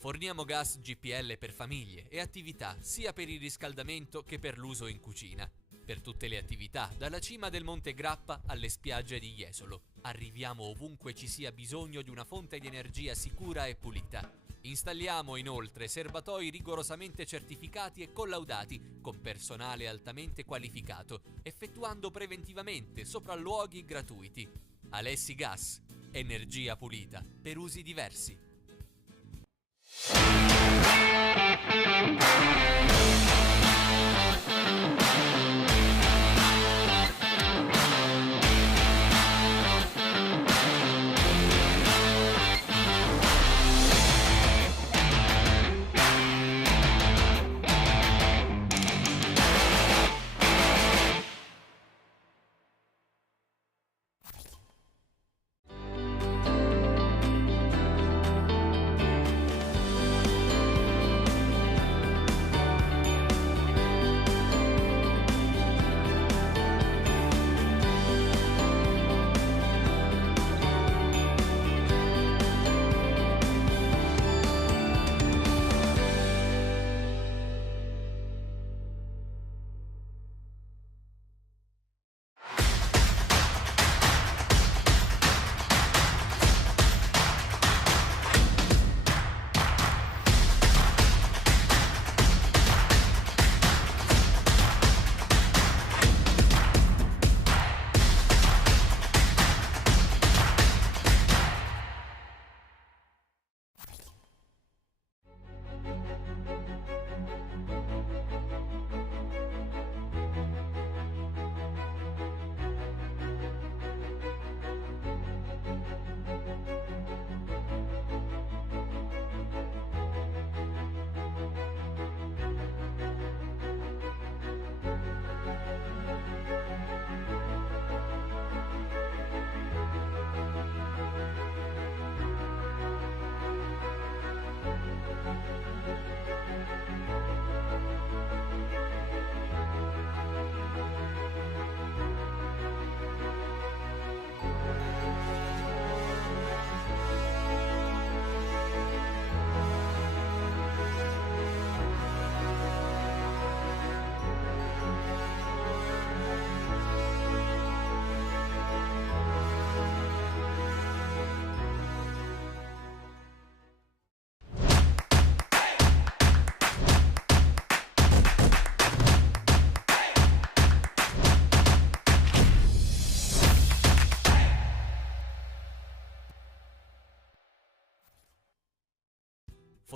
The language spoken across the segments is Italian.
Forniamo gas GPL per famiglie e attività sia per il riscaldamento che per l'uso in cucina. Per tutte le attività, dalla cima del Monte Grappa alle spiagge di Jesolo. Arriviamo ovunque ci sia bisogno di una fonte di energia sicura e pulita. Installiamo inoltre serbatoi rigorosamente certificati e collaudati con personale altamente qualificato, effettuando preventivamente sopralluoghi gratuiti. Alessi Gas, energia pulita per usi diversi.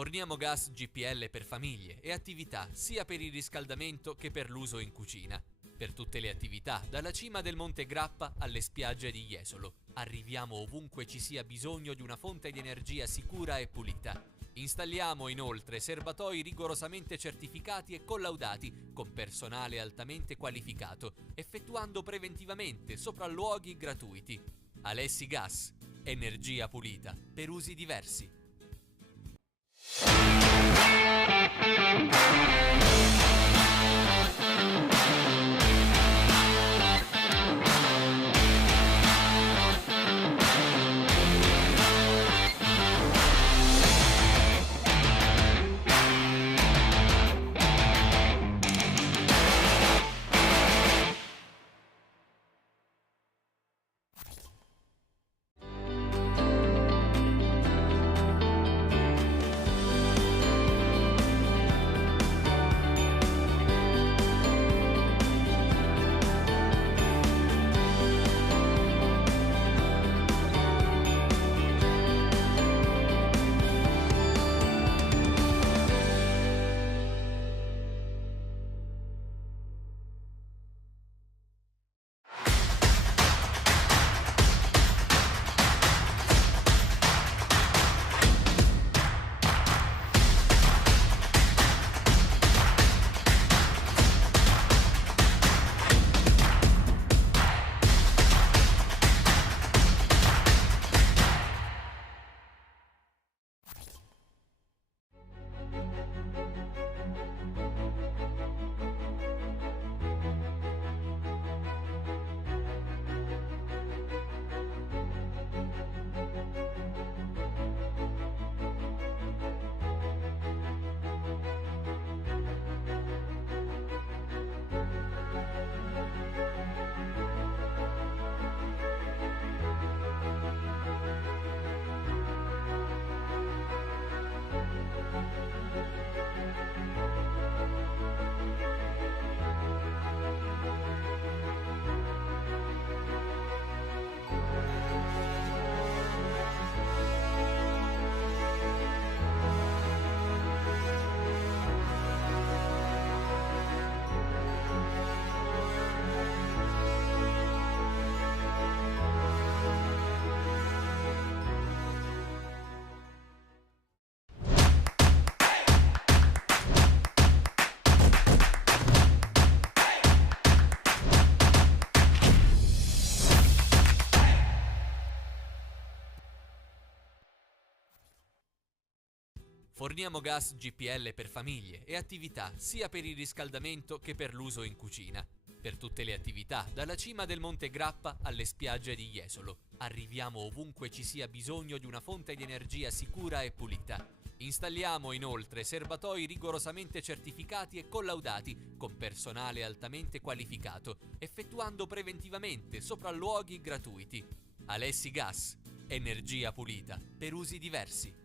Forniamo gas GPL per famiglie e attività sia per il riscaldamento che per l'uso in cucina. Per tutte le attività, dalla cima del Monte Grappa alle spiagge di Jesolo. Arriviamo ovunque ci sia bisogno di una fonte di energia sicura e pulita. Installiamo inoltre serbatoi rigorosamente certificati e collaudati con personale altamente qualificato, effettuando preventivamente sopralluoghi gratuiti. Alessi Gas, energia pulita per usi diversi. Forniamo gas GPL per famiglie e attività sia per il riscaldamento che per l'uso in cucina. Per tutte le attività, dalla cima del Monte Grappa alle spiagge di Jesolo. Arriviamo ovunque ci sia bisogno di una fonte di energia sicura e pulita. Installiamo inoltre serbatoi rigorosamente certificati e collaudati con personale altamente qualificato, effettuando preventivamente sopralluoghi gratuiti. Alessi Gas, energia pulita per usi diversi.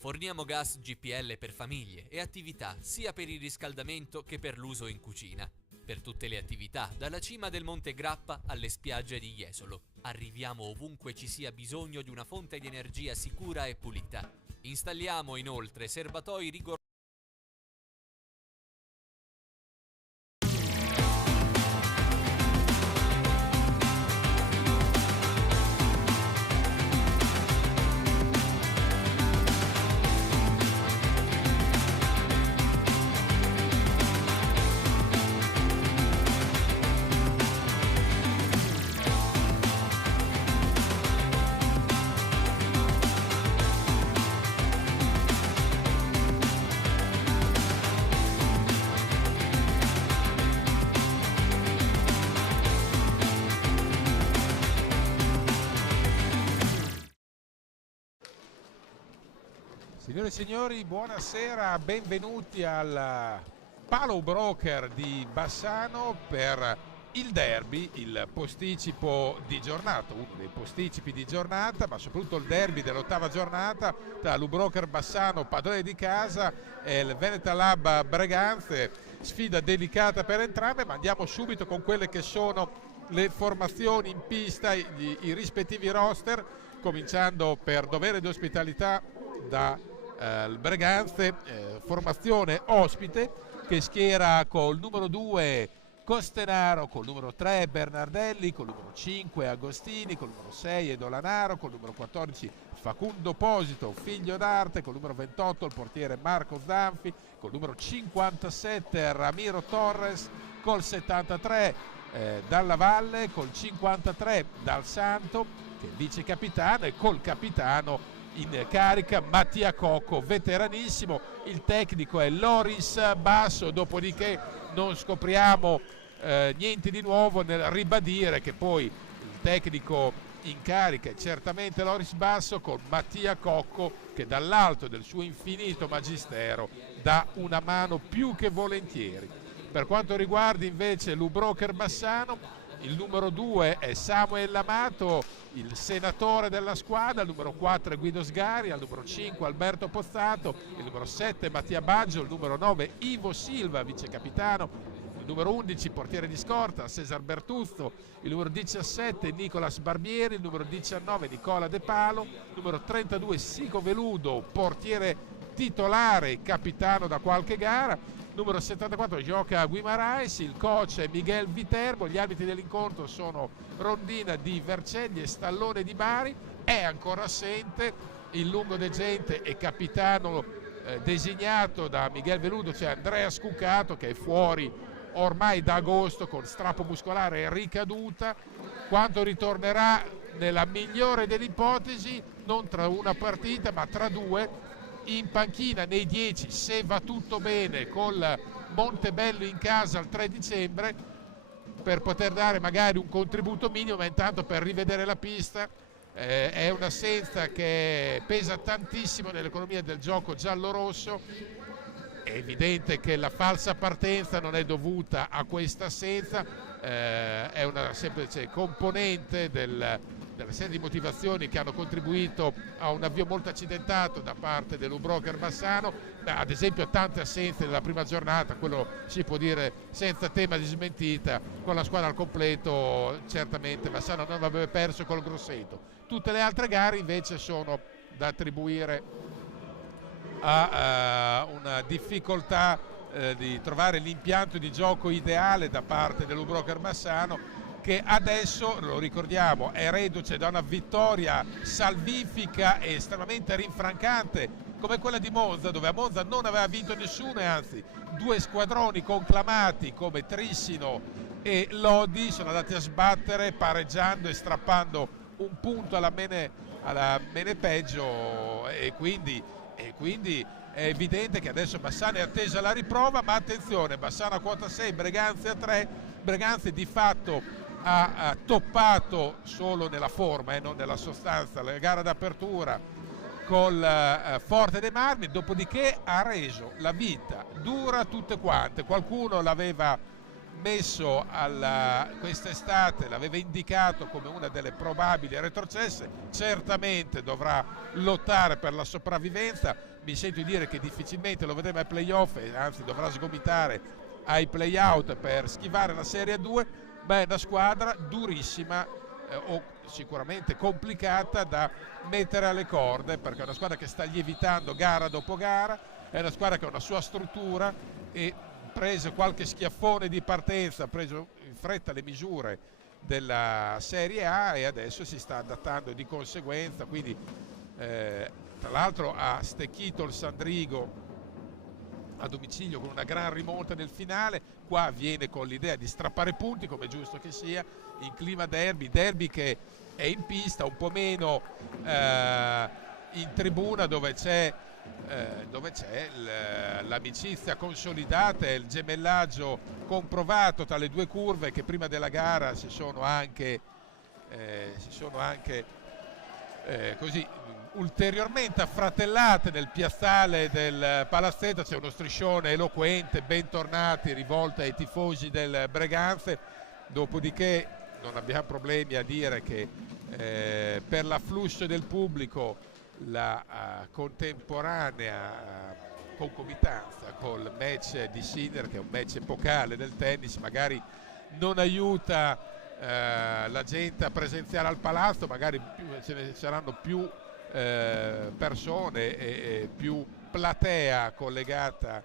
Forniamo gas GPL per famiglie e attività sia per il riscaldamento che per l'uso in cucina. Per tutte le attività, dalla cima del Monte Grappa alle spiagge di Jesolo. Arriviamo ovunque ci sia bisogno di una fonte di energia sicura e pulita. Installiamo inoltre serbatoi rigorosi. Signore e signori, buonasera, benvenuti al Palo Broker di Bassano per il derby, il posticipo di giornata, uno dei posticipi di giornata, ma soprattutto il derby dell'ottava giornata tra l'Ubroker Bassano, padrone di casa, e il Veneta Lab Breganze. Sfida delicata per entrambe, ma andiamo subito con quelle che sono le formazioni in pista, i rispettivi roster, cominciando per dovere di ospitalità da il Breganze, formazione ospite che schiera col numero 2 Costenaro, col numero 3 Bernardelli, col numero 5 Agostini, col numero 6 Edolanaro, col numero 14 Facundo Posito, figlio d'arte, col numero 28 il portiere Marco Zanfi, col numero 57 Ramiro Torres, col 73 Dalla Valle, col 53 Dal Santo che è vice capitano, e col capitano in carica, Mattia Cocco veteranissimo, il tecnico è Loris Basso, dopodiché non scopriamo niente di nuovo nel ribadire che poi il tecnico in carica è certamente Loris Basso, con Mattia Cocco che dall'alto del suo infinito magistero dà una mano più che volentieri. Per quanto riguarda invece l'U-Broker Bassano, il numero 2 è Samuel Amato, il senatore della squadra, il numero 4 è Guido Sgari, al numero 5 Alberto Pozzato, il numero 7 Mattia Baggio, il numero 9 Ivo Silva, vice capitano, il numero 11 portiere di scorta Cesar Bertuzzo, il numero 17 Nicolas Barbieri, il numero 19 Nicola De Palo, il numero 32 Sico Veludo, portiere titolare, capitano da qualche gara, numero 74 gioca Guimaraes, il coach è Miguel Viterbo, gli arbitri dell'incontro sono Rondina di Vercelli e Stallone di Bari. È ancora assente il lungodegente e capitano designato da Miguel Veludo, cioè Andrea Scuccato, che è fuori ormai da agosto con strappo muscolare e ricaduta. Quando ritornerà, nella migliore delle ipotesi, non tra una partita ma tra due, in panchina nei 10 se va tutto bene col Montebello in casa il 3 dicembre, per poter dare magari un contributo minimo, ma intanto per rivedere la pista. È un'assenza che pesa tantissimo nell'economia del gioco giallo-rosso. È evidente che la falsa partenza non è dovuta a questa assenza, è una semplice componente della serie di motivazioni che hanno contribuito a un avvio molto accidentato da parte dell'U-Broker Bassano. Ad esempio tante assenze nella prima giornata, quello si può dire senza tema di smentita, con la squadra al completo certamente Bassano non avrebbe perso col Grosseto. Tutte le altre gare invece sono da attribuire a una difficoltà di trovare l'impianto di gioco ideale da parte dell'U-Broker Bassano, che adesso, lo ricordiamo, è reduce da una vittoria salvifica e estremamente rinfrancante come quella di Monza, dove a Monza non aveva vinto nessuno e anzi due squadroni conclamati come Trissino e Lodi sono andati a sbattere pareggiando e strappando un punto alla Menepeggio, e quindi è evidente che adesso Bassano è attesa la riprova, ma attenzione, Bassano a quota 6, Breganze a 3, Breganze di fatto ha toppato solo nella forma e non nella sostanza la gara d'apertura col Forte dei Marmi, dopodiché ha reso la vita dura a tutte quante. Qualcuno l'aveva messo quest'estate, l'aveva indicato come una delle probabili retrocesse, certamente dovrà lottare per la sopravvivenza, mi sento di dire che difficilmente lo vedremo ai playoff, anzi dovrà sgomitare ai playout per schivare la Serie 2, ma è una squadra durissima o sicuramente complicata da mettere alle corde, perché è una squadra che sta lievitando gara dopo gara, è una squadra che ha una sua struttura e preso qualche schiaffone di partenza, ha preso in fretta le misure della Serie A e adesso si sta adattando di conseguenza, quindi tra l'altro ha stecchito il Sandrigo a domicilio con una gran rimonta nel finale. Qua viene con l'idea di strappare punti, come è giusto che sia, in clima derby che è in pista, un po' meno in tribuna dove c'è l'amicizia consolidata e il gemellaggio comprovato tra le due curve, che prima della gara si sono anche così ulteriormente affratellate nel piazzale del palazzetto. C'è uno striscione eloquente, bentornati, rivolto ai tifosi del Breganze, dopodiché non abbiamo problemi a dire che per l'afflusso del pubblico la contemporanea concomitanza col match di Sinner, che è un match epocale del tennis, magari non aiuta la gente a presenziare al palazzo, magari ce ne saranno più persone e più platea collegata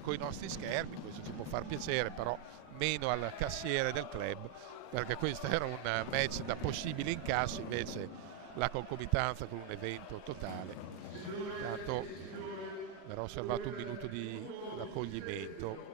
con i nostri schermi. Questo ci può far piacere, però meno al cassiere del club, perché questo era un match da possibile incasso, invece la concomitanza con un evento totale. Intanto verrà osservato un minuto di raccoglimento.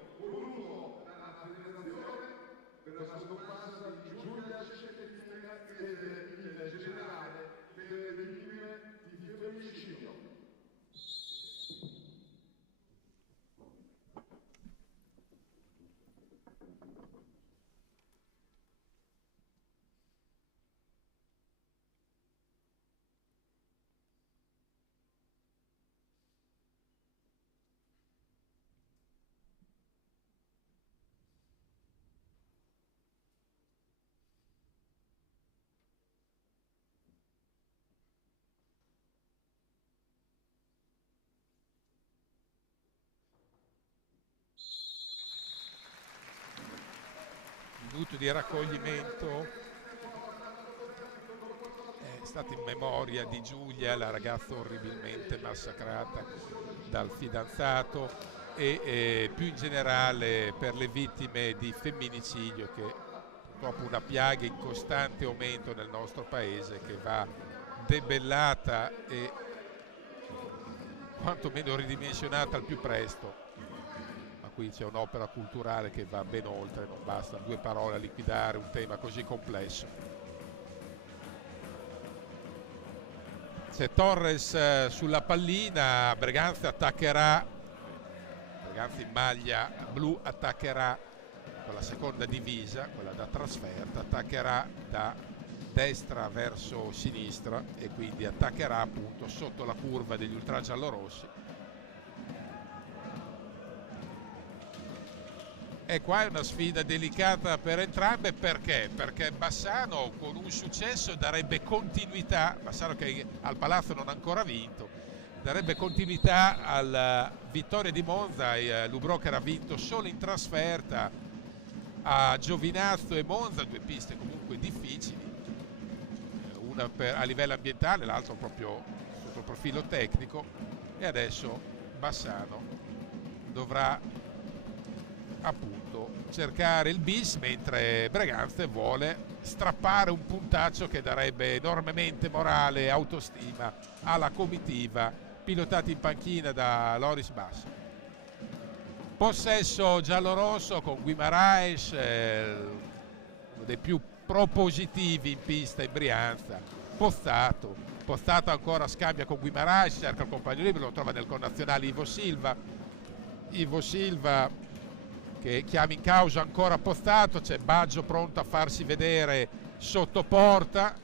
minuto di raccoglimento è stato in memoria di Giulia, la ragazza orribilmente massacrata dal fidanzato, e più in generale per le vittime di femminicidio, che è purtroppo una piaga in costante aumento nel nostro paese, che va debellata e quantomeno ridimensionata al più presto. Ma qui c'è un'opera culturale che va ben oltre, non basta 2 parole a liquidare un tema così complesso. C'è Torres sulla pallina, Breganze attaccherà, Breganze in maglia blu attaccherà con la seconda divisa, quella da trasferta, attaccherà da destra verso sinistra e quindi attaccherà appunto sotto la curva degli ultragiallorossi. E qua è una sfida delicata per entrambe, perché? Perché Bassano con un successo darebbe continuità, Bassano che al Palazzo non ha ancora vinto, darebbe continuità alla vittoria di Monza. Lubrocher ha vinto solo in trasferta a Giovinazzo e Monza, 2 piste comunque difficili, una a livello ambientale, l'altra proprio sotto il profilo tecnico, e adesso Bassano dovrà appunto cercare il bis, mentre Breganze vuole strappare un puntaccio che darebbe enormemente morale e autostima alla comitiva pilotata in panchina da Loris Bassa. Possesso giallorosso con Guimaraes, uno dei più propositivi in pista in Brianza. Pozzato ancora scambia con Guimaraes, cerca il compagno libero, lo trova nel connazionale Ivo Silva che chiama in causa ancora Pozzato. C'è Baggio pronto a farsi vedere sotto porta.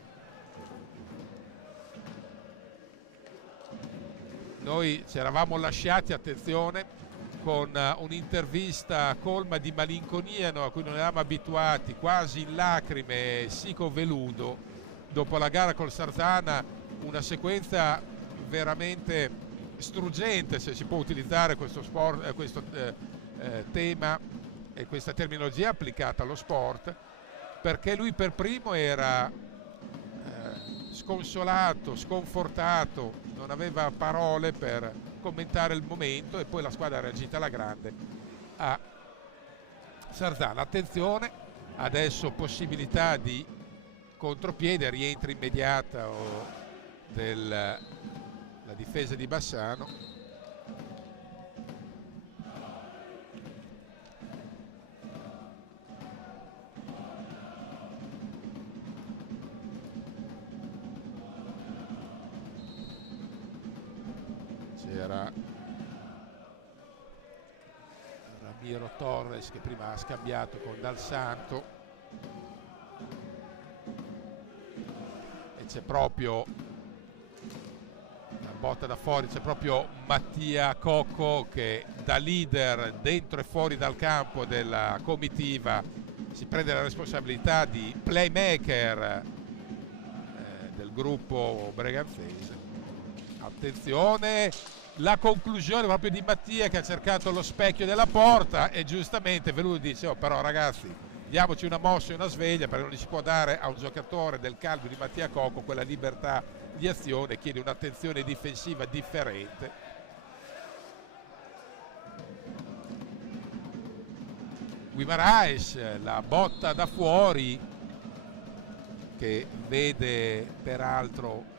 Noi ci eravamo lasciati, attenzione, con un'intervista colma di malinconia, a cui non eravamo abituati, quasi in lacrime, Sico Veludo, dopo la gara col Sarzana, una sequenza veramente struggente, se si può utilizzare questo tema e questa terminologia applicata allo sport, perché lui per primo era sconsolato, sconfortato, non aveva parole per commentare il momento, e poi la squadra ha reagito alla grande a Sarzana. Attenzione, adesso possibilità di contropiede, rientra immediata della difesa di Bassano. C'era Ramiro Torres che prima ha scambiato con Dal Santo, e c'è proprio una botta da fuori, c'è proprio Mattia Cocco che da leader dentro e fuori dal campo della comitiva si prende la responsabilità di playmaker del gruppo breganzese. Attenzione, la conclusione proprio di Mattia, che ha cercato lo specchio della porta, e giustamente Veludo dice: oh, però ragazzi, diamoci una mossa e una sveglia, perché non gli si può dare a un giocatore del calibro di Mattia Cocco quella libertà di azione, chiede un'attenzione difensiva differente. Guimaraes, la botta da fuori che vede peraltro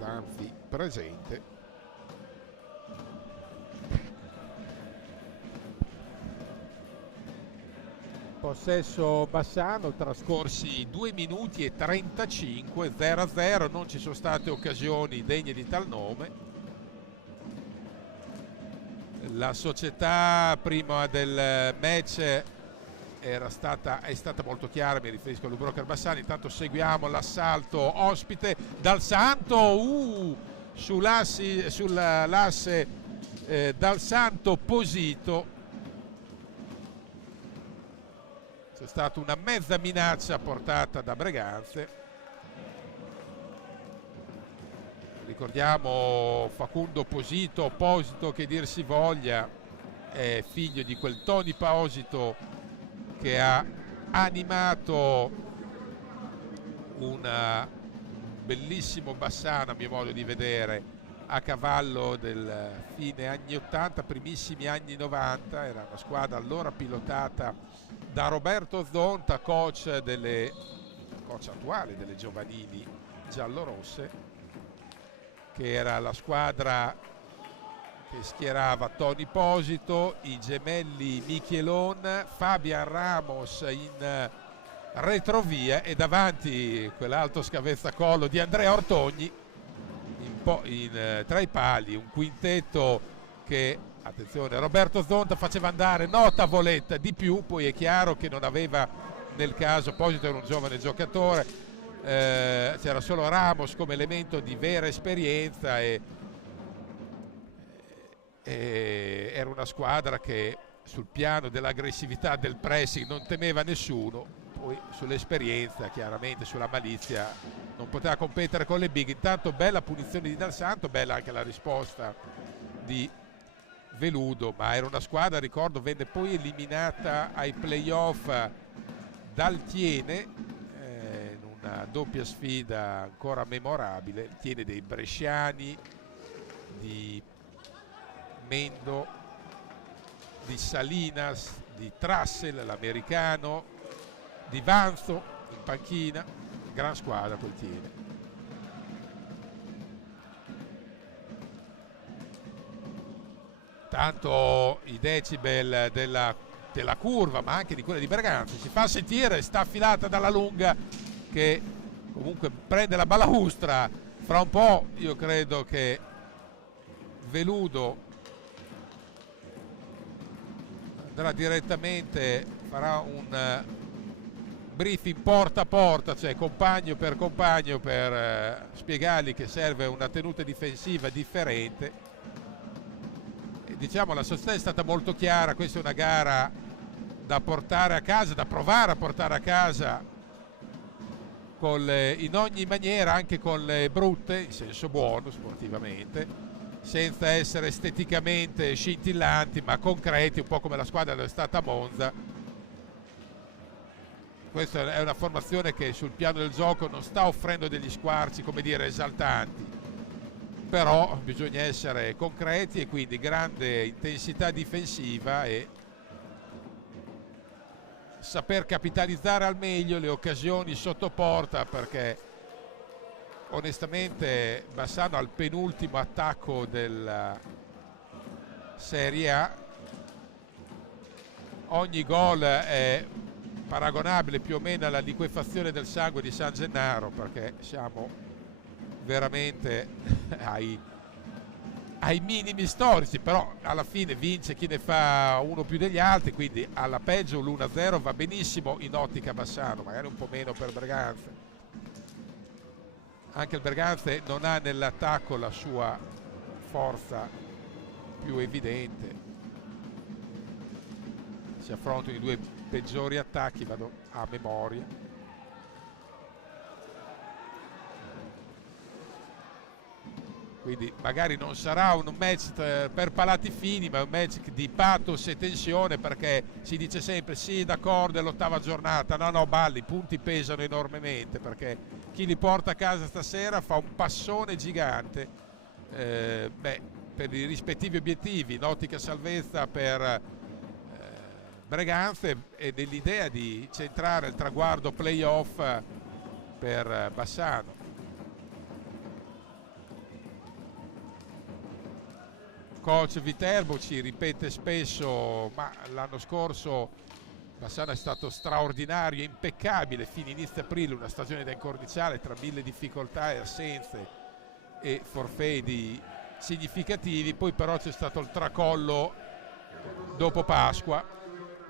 Zanfi presente. Possesso Bassano, trascorsi 2 minuti e 35, 0-0, non ci sono state occasioni degne di tal nome. La società prima del match è stata molto chiara, mi riferisco a Lubrocher Bassani. Intanto seguiamo l'assalto ospite. Dal Santo sull'asse Dal Santo Posito. C'è stata una mezza minaccia portata da Breganze. Ricordiamo Facundo Posito, che dir si voglia, è figlio di quel Tony Posito che ha animato un bellissimo Bassano, a mio modo di vedere, a cavallo del fine anni 80, primissimi anni 90. Era una squadra allora pilotata da Roberto Zonta, coach attuale delle giovanili giallorosse, che era la squadra che schierava Tony Posito, i gemelli Michelon, Fabian Ramos in retrovia e davanti quell'alto scavezzacollo di Andrea Ortogni tra i pali, un quintetto che, attenzione, Roberto Zonta faceva andare no tavoletta di più, poi è chiaro che non aveva, nel caso Posito era un giovane giocatore, c'era solo Ramos come elemento di vera esperienza e era una squadra che sul piano dell'aggressività, del pressing non temeva nessuno, poi sull'esperienza, chiaramente sulla malizia non poteva competere con le big. Intanto bella punizione di Dal Santo, bella anche la risposta di Veludo, ma era una squadra, ricordo, venne poi eliminata ai playoff dal Tiene in una doppia sfida ancora memorabile, il Tiene dei bresciani, di Mendo, di Salinas, di Trussell, l'americano, di Vanzo in panchina. Gran squadra quel Tiene. Tanto i decibel della curva, ma anche di quella di Berganza, si fa sentire, sta affilata dalla lunga, che comunque prende la balaustra. Fra un po' io credo che Veludo andrà direttamente, farà un briefing porta a porta, cioè compagno per spiegargli che serve una tenuta difensiva differente. E diciamo, la sostanza è stata molto chiara, questa è una gara da portare a casa, da provare a portare a casa in ogni maniera, anche con le brutte, in senso buono sportivamente, senza essere esteticamente scintillanti ma concreti, un po' come la squadra dove è stata Monza. Questa è una formazione che sul piano del gioco non sta offrendo degli squarci, come dire, esaltanti, però bisogna essere concreti e quindi grande intensità difensiva e saper capitalizzare al meglio le occasioni sotto porta, perché onestamente Bassano al penultimo attacco della Serie A, ogni gol è paragonabile più o meno alla liquefazione del sangue di San Gennaro, perché siamo veramente ai minimi storici, però alla fine vince chi ne fa uno più degli altri, quindi alla peggio l'1-0 va benissimo in ottica Bassano, magari un po' meno per Berganza. Anche il Berganza non ha nell'attacco la sua forza più evidente. Si affrontano i due peggiori attacchi, vado a memoria. Quindi magari non sarà un match per palati fini, ma un match di pathos e tensione, perché si dice sempre sì, d'accordo, è l'8ª giornata. No, balli, i punti pesano enormemente, perché chi li porta a casa stasera fa un passone gigante per i rispettivi obiettivi, in ottica salvezza per Breganze e dell'idea di centrare il traguardo playoff per Bassano. Coach Viterbo ci ripete spesso, ma l'anno scorso Bassano è stato straordinario, impeccabile, fino inizio aprile, una stagione da incorniciare tra 1000 difficoltà e assenze e forfait significativi. Poi però c'è stato il tracollo dopo Pasqua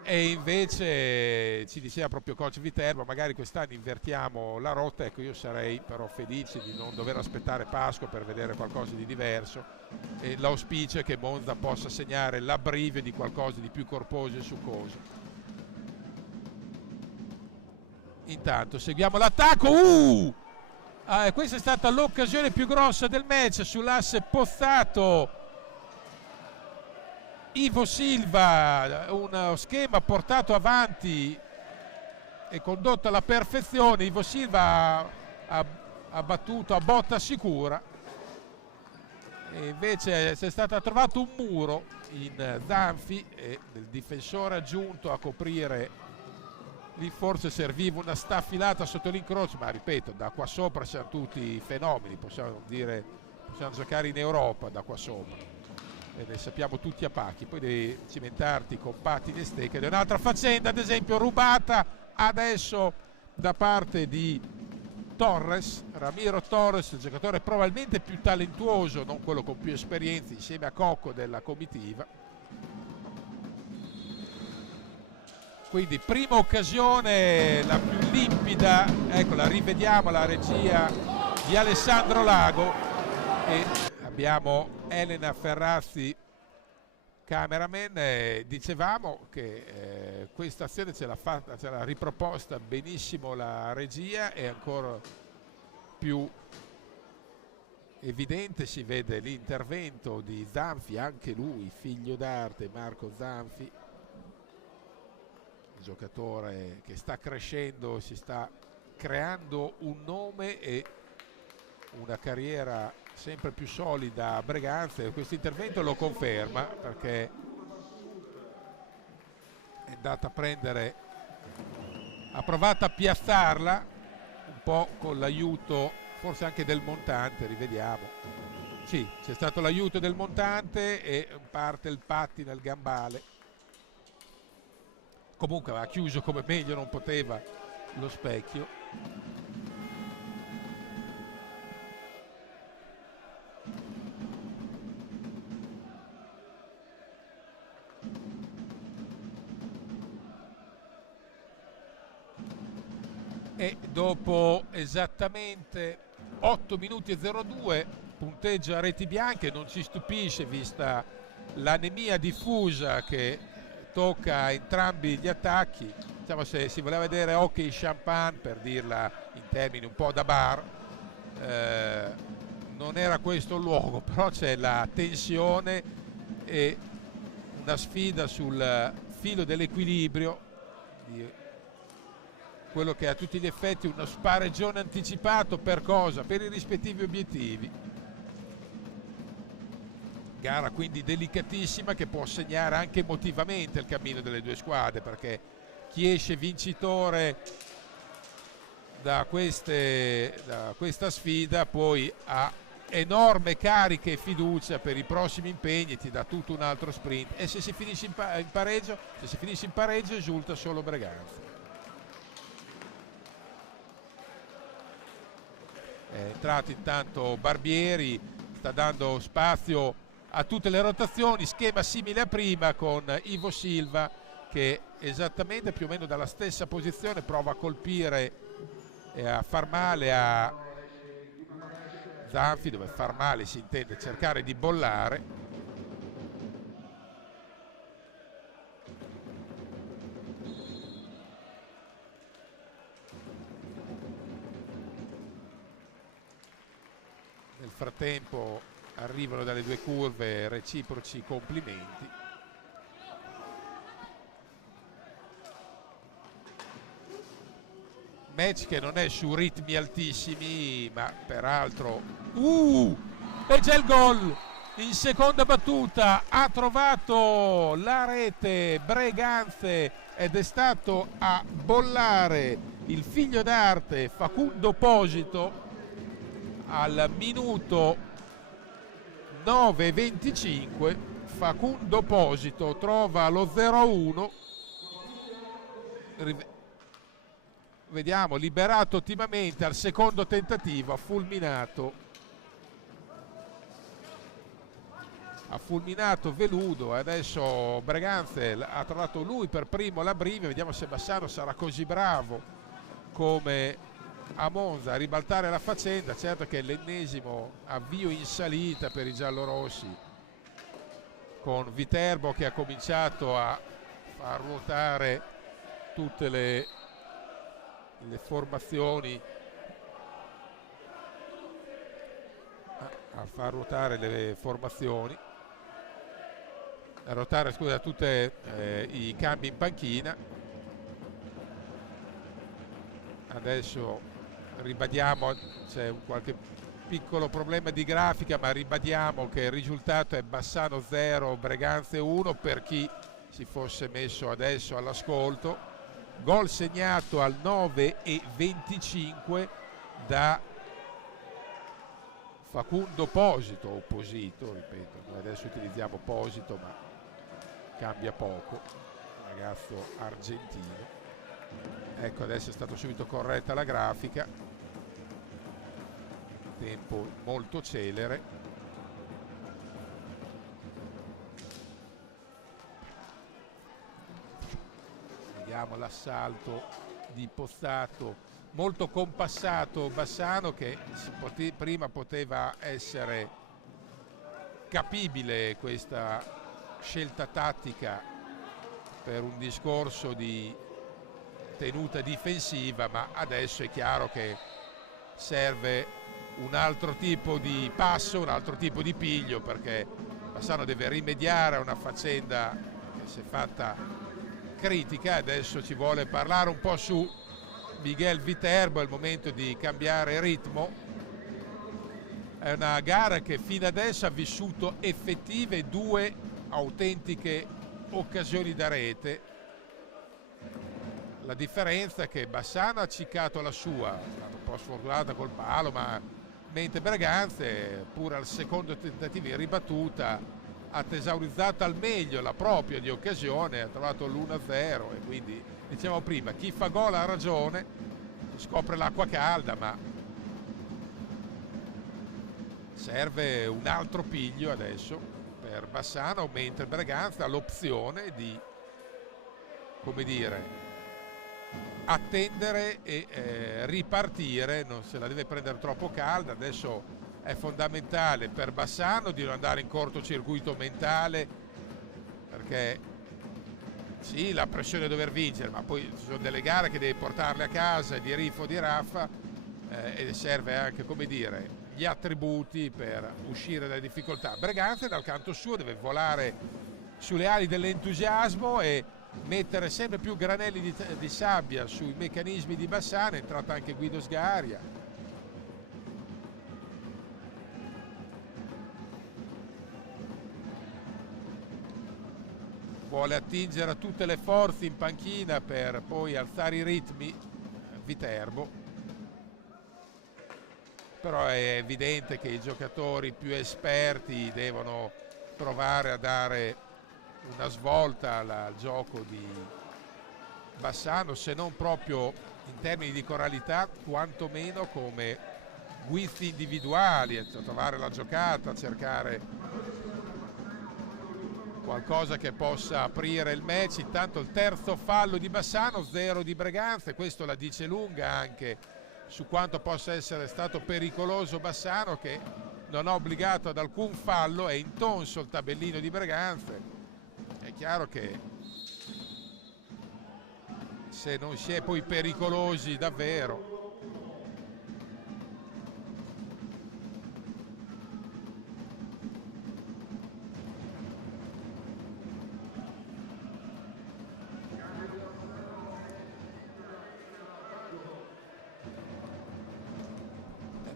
e invece ci diceva proprio coach Viterbo, magari quest'anno invertiamo la rotta. Ecco, io sarei però felice di non dover aspettare Pasqua per vedere qualcosa di diverso, e l'auspicio è che Monza possa segnare l'abbrivio di qualcosa di più corposo e succoso. Intanto seguiamo l'attacco, Questa è stata l'occasione più grossa del match sull'asse Pozzato. Ivo Silva, uno schema portato avanti e condotto alla perfezione. Ivo Silva ha battuto a botta sicura, e invece c'è stato trovato un muro in Zanfi e il difensore aggiunto a coprire. Lì forse serviva una staffilata sotto l'incrocio, ma ripeto, da qua sopra siamo tutti fenomeni, possiamo dire, possiamo giocare in Europa da qua sopra e ne sappiamo tutti a pacchi. Poi devi cimentarti con pattini e stecche ed è un'altra faccenda, ad esempio rubata adesso da parte di Torres, Ramiro Torres, il giocatore probabilmente più talentuoso, non quello con più esperienza, insieme a Cocco della comitiva. Quindi prima occasione, la più limpida, ecco, la rivediamo, la regia di Alessandro Lago, e abbiamo Elena Ferrazzi, cameraman. Dicevamo che questa azione ce l'ha riproposta benissimo la regia, e ancora più evidente si vede l'intervento di Zanfi, anche lui figlio d'arte, Marco Zanfi, giocatore che sta crescendo, si sta creando un nome e una carriera sempre più solida a Breganze, e questo intervento lo conferma, perché è andata a prendere, ha provato a piazzarla un po' con l'aiuto forse anche del montante, rivediamo, sì, c'è stato l'aiuto del montante e parte il pattino al gambale. Comunque aveva chiuso come meglio non poteva lo specchio. E dopo esattamente 8 minuti e 02 punteggio a reti bianche. Non ci stupisce vista l'anemia diffusa che tocca entrambi gli attacchi. Diciamo, se si voleva vedere hockey champagne, per dirla in termini un po' da bar, non era questo il luogo, però c'è la tensione e una sfida sul filo dell'equilibrio, quello che a tutti gli effetti uno spareggione anticipato. Per cosa? Per i rispettivi obiettivi. Gara quindi delicatissima, che può segnare anche emotivamente il cammino delle due squadre, perché chi esce vincitore da questa sfida poi ha enorme carica e fiducia per i prossimi impegni, ti dà tutto un altro sprint, e se si finisce in pareggio, esulta solo Breganze. È entrato intanto Barbieri, sta dando spazio a tutte le rotazioni, schema simile a prima, con Ivo Silva che esattamente più o meno dalla stessa posizione prova a colpire e a far male a Zanfi, dove far male si intende cercare di bollare. Nel frattempo arrivano dalle due curve reciproci complimenti. Match che non è su ritmi altissimi, ma peraltro e c'è il gol in seconda battuta, ha trovato la rete Breganze ed è stato a bollare il figlio d'arte Facundo Posito al minuto 9:25. Facundo Posito trova lo 0-1. Vediamo, liberato ottimamente al secondo tentativo, ha fulminato Veludo. Adesso Breganze ha trovato lui per primo la brivia. Vediamo se Bassano sarà così bravo come a Monza a ribaltare la faccenda. Certo che è l'ennesimo avvio in salita per i giallorossi, con Viterbo che ha cominciato a far ruotare tutte le formazioni a far ruotare le formazioni, a ruotare, scusa, tutti i cambi in panchina. Adesso ribadiamo, c'è qualche piccolo problema di grafica, ma ribadiamo che il risultato è Bassano 0, Breganze 1 per chi si fosse messo adesso all'ascolto. Gol segnato al 9:25 da Facundo Posito, o Posito, ripeto, noi adesso utilizziamo Posito, ma cambia poco, ragazzo argentino. Ecco, adesso è stata subito corretta la grafica, tempo molto celere. Vediamo l'assalto di Pozzato, molto compassato Bassano, che prima poteva essere capibile questa scelta tattica per un discorso di tenuta difensiva, ma adesso è chiaro che serve un altro tipo di passo, un altro tipo di piglio, perché Bassano deve rimediare a una faccenda che si è fatta critica. Adesso ci vuole parlare un po' su Miguel Viterbo, è il momento di cambiare ritmo. È una gara che fino adesso ha vissuto effettive 2 autentiche occasioni da rete. La differenza è che Bassano ha ciccato la sua, è stata un po' sfortunata col palo, ma mentre Breganze, pur al secondo tentativo in ribattuta, ha tesaurizzato al meglio la propria di occasione, ha trovato l'1-0 e quindi, diciamo prima, chi fa gol ha ragione, scopre l'acqua calda, ma serve un altro piglio adesso per Bassano, mentre Breganze ha l'opzione di, come dire, attendere e ripartire, non se la deve prendere troppo calda. Adesso è fondamentale per Bassano di non andare in cortocircuito mentale, perché sì, la pressione di dover vincere, ma poi ci sono delle gare che devi portarle a casa di Riffo di Raffa, e serve anche, come dire, gli attributi per uscire dalle difficoltà. Breganze dal canto suo deve volare sulle ali dell'entusiasmo e mettere sempre più granelli di sabbia sui meccanismi di Bassano. È entrato anche Guido Sgaria. Vuole attingere a tutte le forze in panchina per poi alzare i ritmi Viterbo, però è evidente che i giocatori più esperti devono provare a dare una svolta al gioco di Bassano, se non proprio in termini di coralità, quantomeno come guizzi individuali, a trovare la giocata, a cercare qualcosa che possa aprire il match. Intanto il terzo fallo di Bassano, 0 di Breganze, questo la dice lunga anche su quanto possa essere stato pericoloso Bassano, che non ha obbligato ad alcun fallo, è intonso il tabellino di Breganze. È chiaro che se non si è poi pericolosi davvero,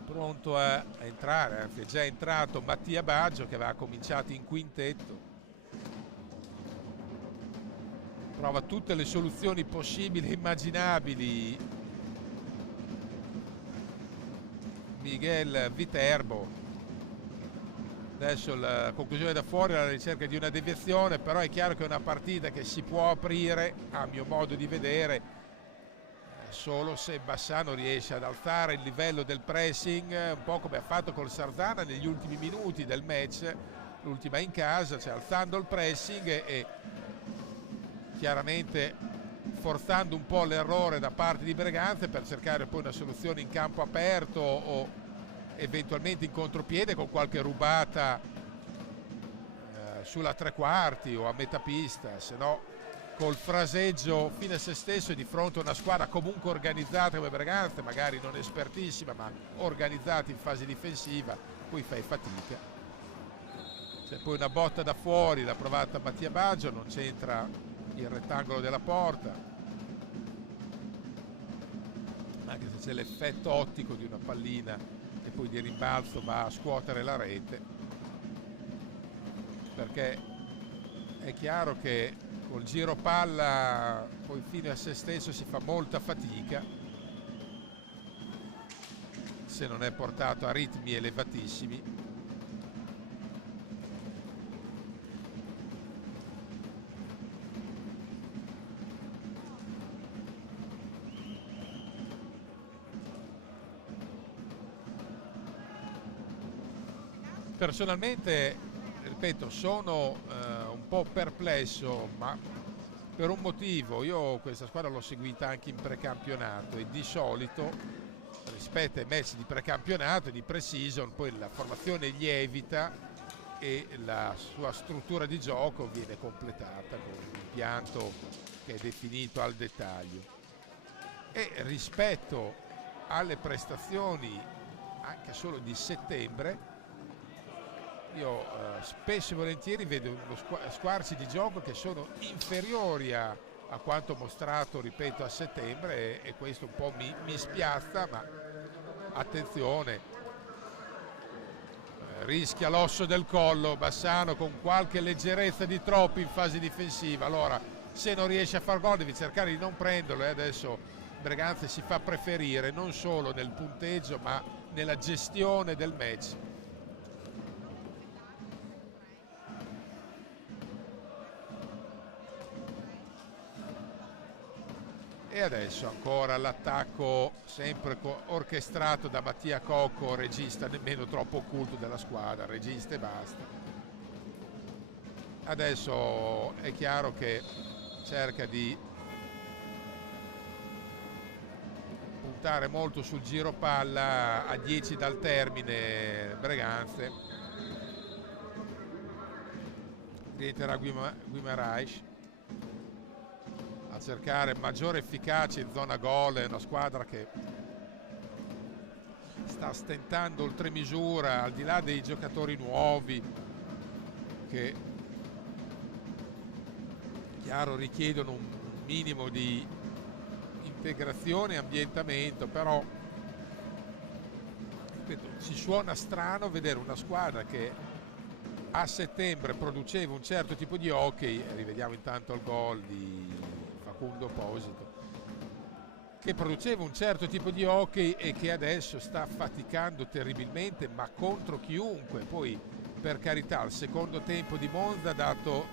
pronto a entrare, anzi è già entrato Mattia Baggio, che aveva cominciato in quintetto, prova tutte le soluzioni possibili e immaginabili Miguel Viterbo. Adesso la conclusione da fuori è alla ricerca di una deviazione, però è chiaro che è una partita che si può aprire, a mio modo di vedere, solo se Bassano riesce ad alzare il livello del pressing, un po' come ha fatto col Sarzana negli ultimi minuti del match, l'ultima in casa, cioè alzando il pressing e chiaramente forzando un po' l'errore da parte di Breganze per cercare poi una soluzione in campo aperto o eventualmente in contropiede con qualche rubata sulla tre quarti o a metà pista, se no col fraseggio fine a se stesso e di fronte a una squadra comunque organizzata come Breganze, magari non espertissima ma organizzata in fase difensiva, poi fai fatica. C'è poi una botta da fuori, l'ha provata Mattia Baggio, non c'entra il rettangolo della porta, anche se c'è l'effetto ottico di una pallina che poi di rimbalzo va a scuotere la rete, perché è chiaro che col giro palla poi fino a se stesso si fa molta fatica se non è portato a ritmi elevatissimi. Personalmente, ripeto, sono un po' perplesso, ma per un motivo. Io questa squadra l'ho seguita anche in precampionato e di solito rispetto ai match di precampionato e di pre-season poi la formazione lievita e la sua struttura di gioco viene completata con un impianto che è definito al dettaglio. E rispetto alle prestazioni anche solo di settembre, io spesso e volentieri vedo squarci di gioco che sono inferiori a quanto mostrato, ripeto, a settembre, e questo un po' mi spiazza, ma attenzione, rischia l'osso del collo Bassano con qualche leggerezza di troppo in fase difensiva. Allora, se non riesce a far gol devi cercare di non prenderlo, e adesso Breganze si fa preferire non solo nel punteggio ma nella gestione del match. E adesso ancora l'attacco sempre orchestrato da Mattia Cocco, regista nemmeno troppo occulto della squadra, regista e basta. Adesso è chiaro che cerca di puntare molto sul giro palla a 10 dal termine Breganze. Rientrerà Guimarães a cercare maggiore efficacia in zona gol. È una squadra che sta stentando oltre misura, al di là dei giocatori nuovi che chiaro richiedono un minimo di integrazione e ambientamento, però ripeto, ci suona strano vedere una squadra che a settembre produceva un certo tipo di hockey, rivediamo intanto il gol di Facundo Posito, che produceva un certo tipo di hockey e che adesso sta faticando terribilmente, ma contro chiunque. Poi, per carità, il secondo tempo di Monza ha dato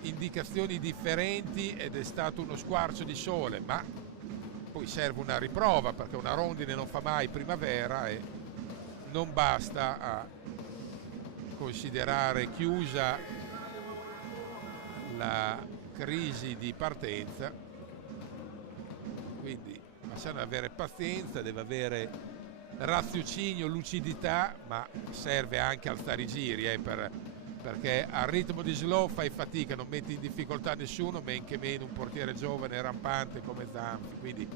indicazioni differenti ed è stato uno squarcio di sole, ma poi serve una riprova, perché una rondine non fa mai primavera e non basta a considerare chiusa la crisi di partenza. Quindi bisogna avere pazienza, deve avere raziocinio, lucidità, ma serve anche alzare i giri perché al ritmo di slow fai fatica, non metti in difficoltà nessuno, men che meno un portiere giovane e rampante come Zanfi. Quindi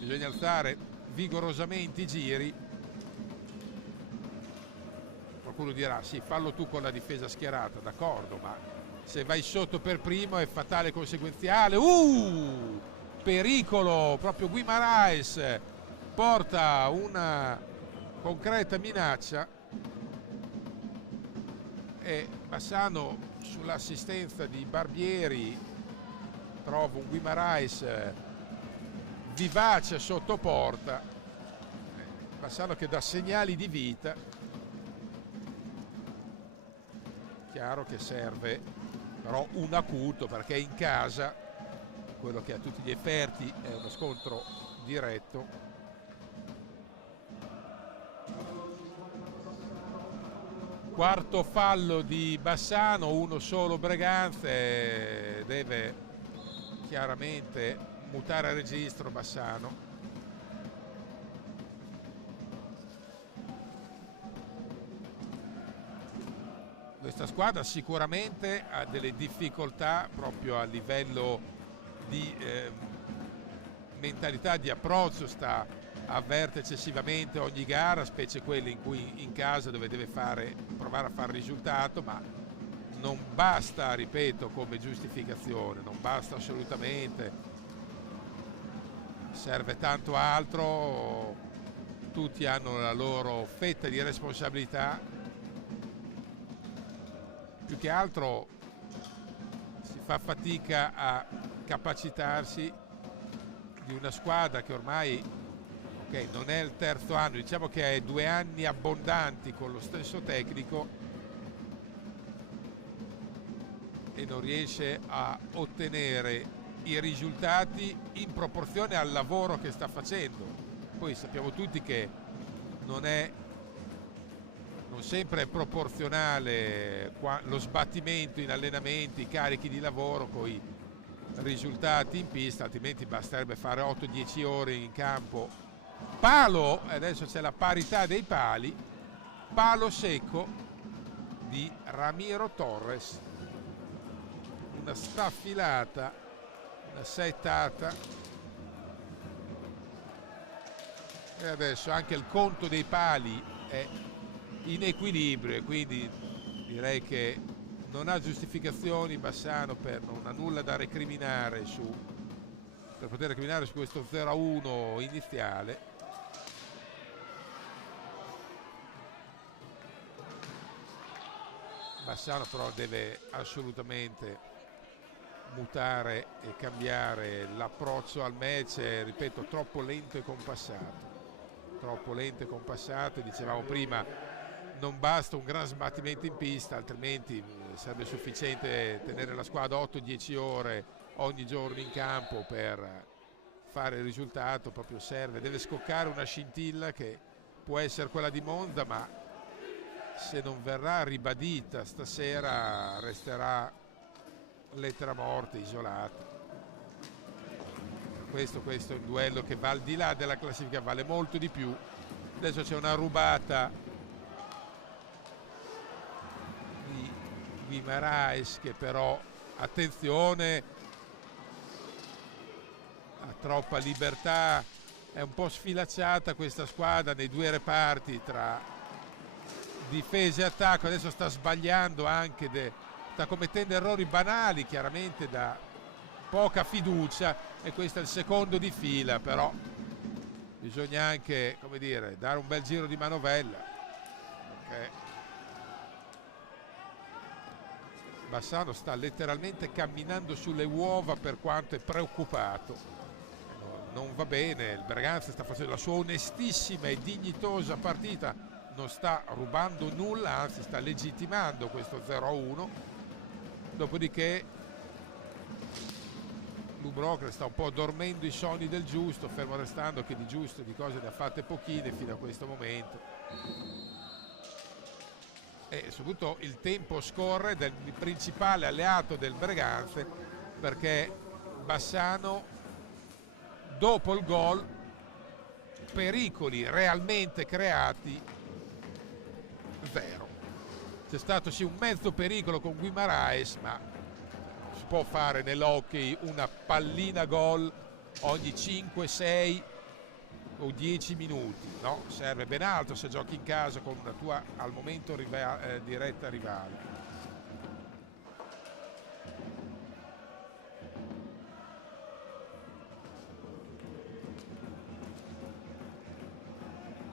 bisogna alzare vigorosamente i giri. Qualcuno dirà sì, fallo tu con la difesa schierata, d'accordo, ma se vai sotto per primo è fatale conseguenziale. Pericolo, proprio Guimarães porta una concreta minaccia e Bassano sull'assistenza di Barbieri trova un Guimarães vivace sotto porta. Bassano che dà segnali di vita. Chiaro che serve però un acuto, perché in casa quello che a tutti gli effetti è uno scontro diretto. Quarto fallo di Bassano, uno solo Breganze, deve chiaramente mutare registro Bassano. Questa squadra sicuramente ha delle difficoltà proprio a livello di mentalità, di approccio, sta avverte eccessivamente ogni gara, specie quelle in cui in casa dove deve provare a fare risultato, ma non basta, ripeto, come giustificazione, non basta assolutamente, serve tanto altro, tutti hanno la loro fetta di responsabilità, più che altro si fa fatica a capacitarsi di una squadra che ormai non è il terzo anno, diciamo che è 2 anni abbondanti con lo stesso tecnico e non riesce a ottenere i risultati in proporzione al lavoro che sta facendo. Poi sappiamo tutti che non sempre è proporzionale lo sbattimento in allenamenti, i carichi di lavoro con i risultati in pista, altrimenti basterebbe fare 8-10 ore in campo. Palo, adesso c'è la parità dei pali, palo secco di Ramiro Torres, una staffilata, una settata, e adesso anche il conto dei pali è in equilibrio e quindi direi che non ha giustificazioni Bassano, non ha nulla da recriminare per poter recriminare su questo 0-1 iniziale. Bassano però deve assolutamente mutare e cambiare l'approccio al match, ripeto, troppo lento e compassato, dicevamo prima, non basta un gran sbattimento in pista, altrimenti sarebbe sufficiente tenere la squadra 8-10 ore ogni giorno in campo per fare il risultato, proprio deve scoccare una scintilla che può essere quella di Monza, ma se non verrà ribadita stasera resterà lettera morta, isolata. Questo è un duello che va al di là della classifica, vale molto di più. Adesso c'è una rubata di Guimaraes che però, attenzione, ha troppa libertà, è un po' sfilacciata questa squadra nei 2 reparti tra difesa e attacco. Adesso sta sbagliando anche, sta commettendo errori banali, chiaramente da poca fiducia, e questo è il secondo di fila, però bisogna anche, come dire, dare un bel giro di manovella, perché Bassano sta letteralmente camminando sulle uova per quanto è preoccupato. Non va bene, il Braganza sta facendo la sua onestissima e dignitosa partita, non sta rubando nulla, anzi sta legittimando questo 0-1. Dopodiché Lubrocker sta un po' dormendo i sonni del giusto, fermo restando che di giusto di cose ne ha fatte pochine fino a questo momento, e soprattutto il tempo scorre del principale alleato del Breganze, perché Bassano dopo il gol pericoli realmente creati 0. C'è stato sì un mezzo pericolo con Guimaraes, ma si può fare nell'hockey una pallina gol ogni 5, 6 o 10 minuti, no? Serve ben altro se giochi in casa con una tua al momento diretta rivale.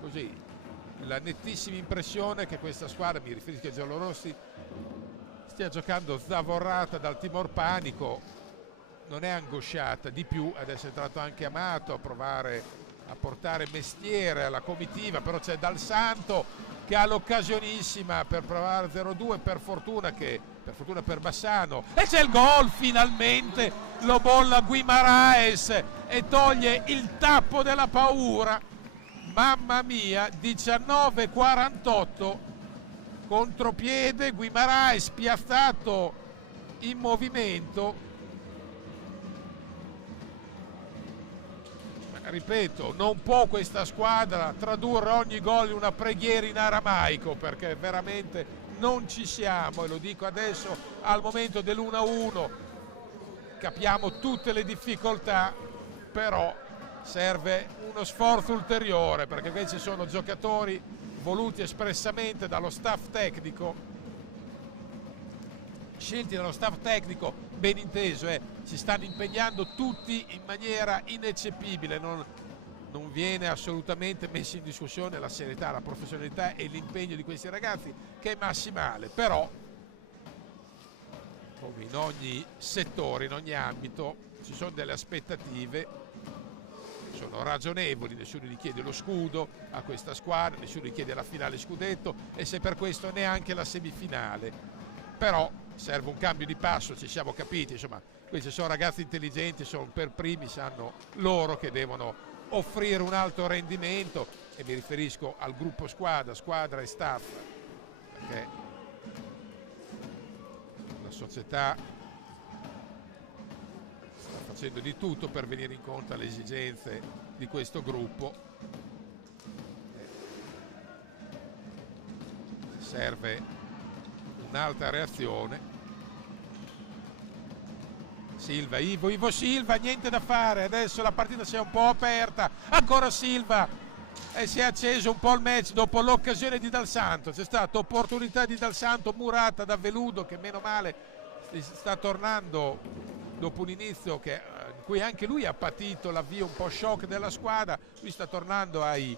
Così la nettissima impressione che questa squadra, mi riferisco ai giallorossi, stia giocando zavorrata dal timor panico, non è angosciata di più. Adesso è entrato anche Amato a provare a portare mestiere alla comitiva, però c'è Dal Santo che ha l'occasionissima per provare 0-2, per fortuna per Bassano, e c'è il gol finalmente, lo bolla Guimaraes e toglie il tappo della paura. Mamma mia, 19-48, contropiede, Guimaraes spiazzato in movimento. Ripeto, non può questa squadra tradurre ogni gol in una preghiera in aramaico, perché veramente non ci siamo, e lo dico adesso al momento dell'1-1. Capiamo tutte le difficoltà, però serve uno sforzo ulteriore, perché invece sono giocatori voluti espressamente dallo staff tecnico, scelti dallo staff tecnico, ben inteso, si stanno impegnando tutti in maniera ineccepibile, non viene assolutamente messa in discussione la serietà, la professionalità e l'impegno di questi ragazzi, che è massimale. Però, come in ogni settore, in ogni ambito, ci sono delle aspettative, sono ragionevoli, nessuno gli chiede lo scudo a questa squadra, nessuno gli chiede la finale scudetto, e se per questo neanche la semifinale. Però serve un cambio di passo, ci siamo capiti, insomma, questi sono ragazzi intelligenti, sono per primi, sanno loro che devono offrire un alto rendimento, e mi riferisco al gruppo squadra e staff, perché la società sta facendo di tutto per venire incontro alle esigenze di questo gruppo. Serve un'alta reazione. Silva, Ivo Silva, niente da fare, adesso la partita si è un po' aperta, ancora Silva, e si è acceso un po' il match dopo l'occasione di Dal Santo. C'è stata opportunità di Dal Santo murata da Veludo, che meno male sta tornando dopo un inizio in cui anche lui ha patito l'avvio un po' shock della squadra. Lui sta tornando ai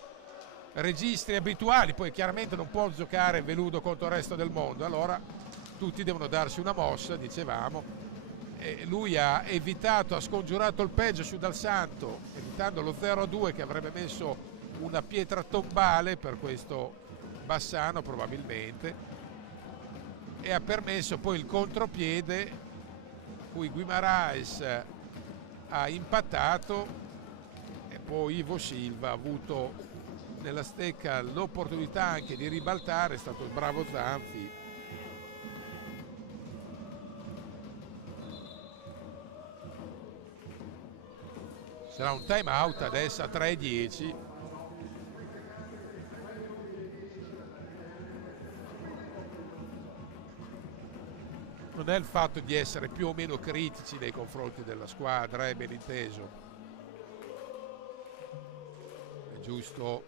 registri abituali, poi chiaramente non può giocare Veludo contro il resto del mondo, allora tutti devono darsi una mossa, dicevamo. E lui ha scongiurato il peggio su Dal Santo, evitando lo 0-2 che avrebbe messo una pietra tombale per questo Bassano probabilmente, e ha permesso poi il contropiede, cui Guimaraes ha impattato, e poi Ivo Silva ha avuto nella stecca l'opportunità anche di ribaltare. È stato il bravo Zanfi. Sarà un time out adesso a 3:10. Non è il fatto di essere più o meno critici nei confronti della squadra, è ben inteso. È giusto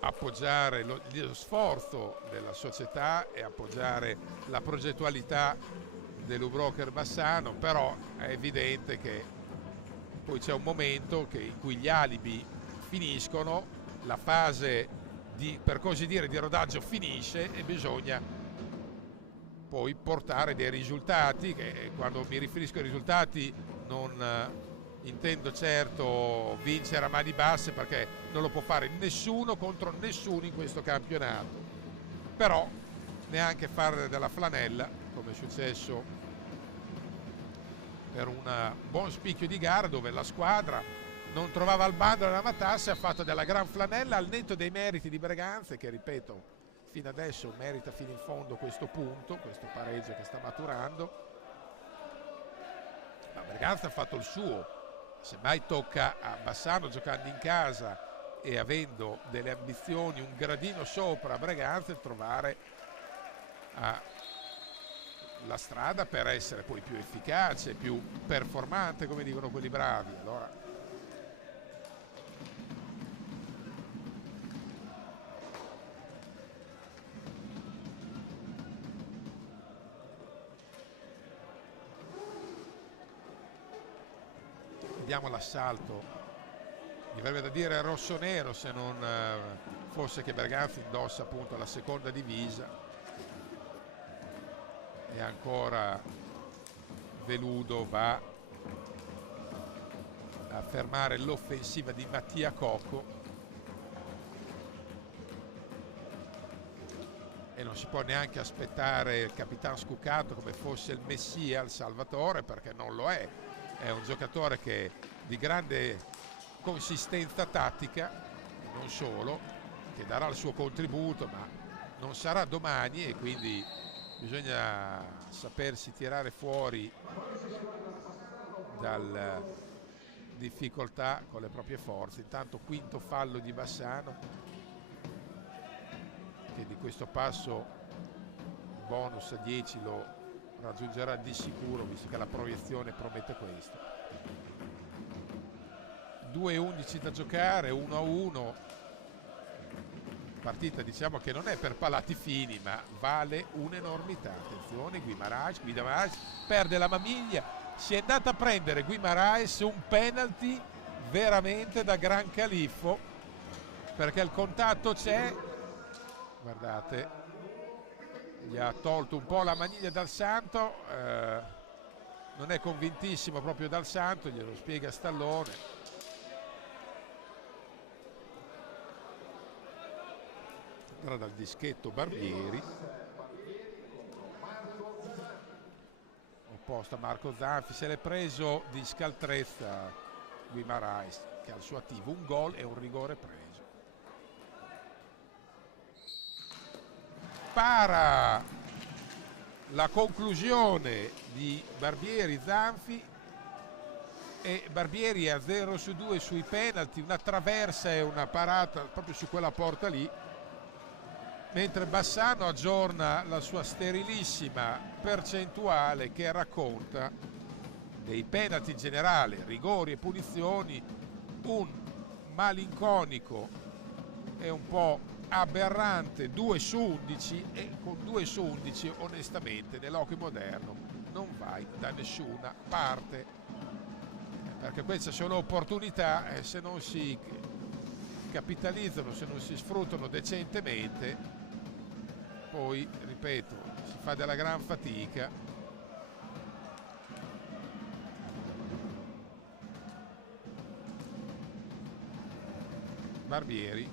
appoggiare lo sforzo della società e appoggiare la progettualità dell'U-Broker Bassano, però è evidente che poi c'è un momento in cui gli alibi finiscono, la fase per così dire di rodaggio finisce, e bisogna poi portare dei risultati, che quando mi riferisco ai risultati non intendo certo vincere a mani basse, perché non lo può fare nessuno contro nessuno in questo campionato, però neanche fare della flanella, come è successo per un buon spicchio di gara dove la squadra non trovava il bando della Matassa, ha fatto della gran flanella, al netto dei meriti di Breganze, che ripeto fino adesso merita fino in fondo questo punto, questo pareggio che sta maturando. Ma Breganze ha fatto il suo, semmai tocca a Bassano, giocando in casa e avendo delle ambizioni un gradino sopra a Breganze, trovare la strada per essere poi più efficace, più performante, come dicono quelli bravi. Allora vediamo l'assalto, mi verrebbe da dire rosso-nero, se non fosse che Berganza indossa appunto la seconda divisa, e ancora Veludo va a fermare l'offensiva di Mattia Cocco, e non si può neanche aspettare il capitano Scuccato come fosse il messia, il salvatore, perché non lo è un giocatore di grande consistenza tattica, non solo, che darà il suo contributo, ma non sarà domani, e quindi bisogna sapersi tirare fuori dalla difficoltà con le proprie forze. Intanto quinto fallo di Bassano, che di questo passo il bonus a 10 lo raggiungerà di sicuro, visto che la proiezione promette questo. 2:11 da giocare, 1-1. Partita diciamo che non è per palati fini, ma vale un'enormità. Attenzione, Guimaraes perde la mamiglia, si è andata a prendere Guimaraes un penalty veramente da gran califfo, perché il contatto c'è, guardate, gli ha tolto un po' la maniglia dal Santo, non è convintissimo proprio dal Santo, glielo spiega Stallone. Entra dal dischetto Barbieri, opposta Marco Zanfi, se l'è preso di scaltrezza Guimaraes, che ha al suo attivo un gol e un rigore preso. Para la conclusione di Barbieri Zanfi, e Barbieri a 0-2 sui penalty, una traversa e una parata proprio su quella porta lì, mentre Bassano aggiorna la sua sterilissima percentuale che racconta dei penalty in generale, rigori e punizioni, un malinconico e un po' aberrante 2 su 11, e con 2 su 11 onestamente nell'hockey moderno non vai da nessuna parte, perché queste sono opportunità e se non si capitalizzano, se non si sfruttano decentemente, poi, ripeto, si fa della gran fatica. Barbieri.